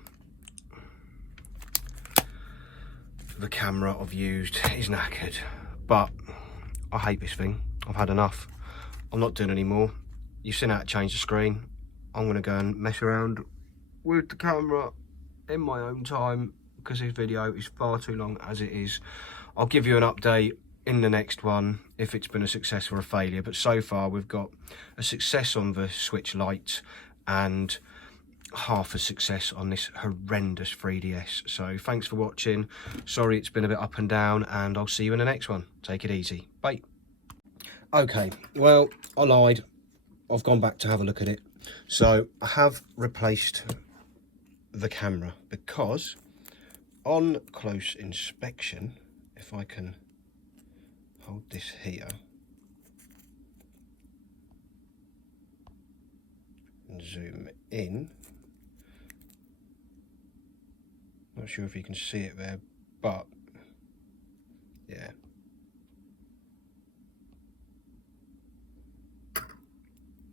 the camera I've used is knackered. But I hate this thing. I've had enough. I'm not doing any more. You've seen how to change the screen. I'm going to go and mess around with the camera in my own time, because this video is far too long as it is. I'll give you an update in the next one if it's been a success or a failure, but so far we've got a success on the Switch Lite and half a success on this horrendous 3DS. So thanks for watching. Sorry it's been a bit up and down, and I'll see you in the next one. Take it easy. Bye. Okay, well, I lied. I've gone back to have a look at it. So I have replaced the camera, because on close inspection, if I can hold this here and zoom in, not sure if you can see it there, but yeah,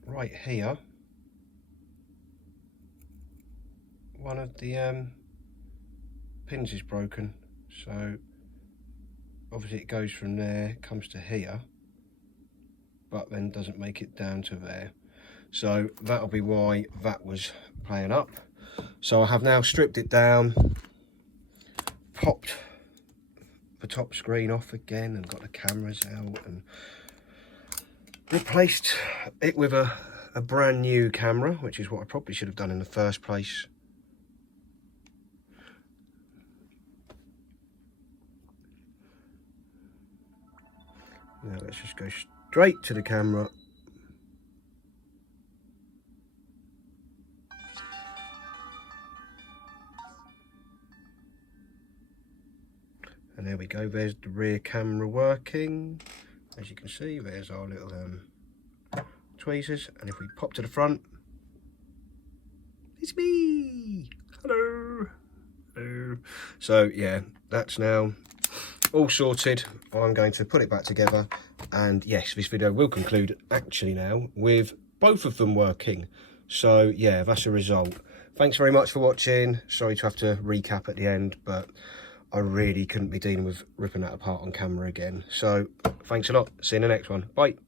right here, one of the pins is broken, so obviously it goes from there, comes to here, but then doesn't make it down to there. So that'll be why that was playing up. So I have now stripped it down, popped the top screen off again, and got the cameras out, and replaced it with a brand new camera, which is what I probably should have done in the first place. Now let's just go straight to the camera. And there we go, there's the rear camera working. As you can see, there's our little tweezers. And if we pop to the front, it's me! Hello! Hello! So yeah, that's now all sorted. I'm going to put it back together, and yes, this video will conclude actually now with both of them working. So yeah, that's a result. Thanks very much for watching. Sorry to have to recap at the end, but I really couldn't be dealing with ripping that apart on camera again. So thanks a lot. See you in the next one. Bye.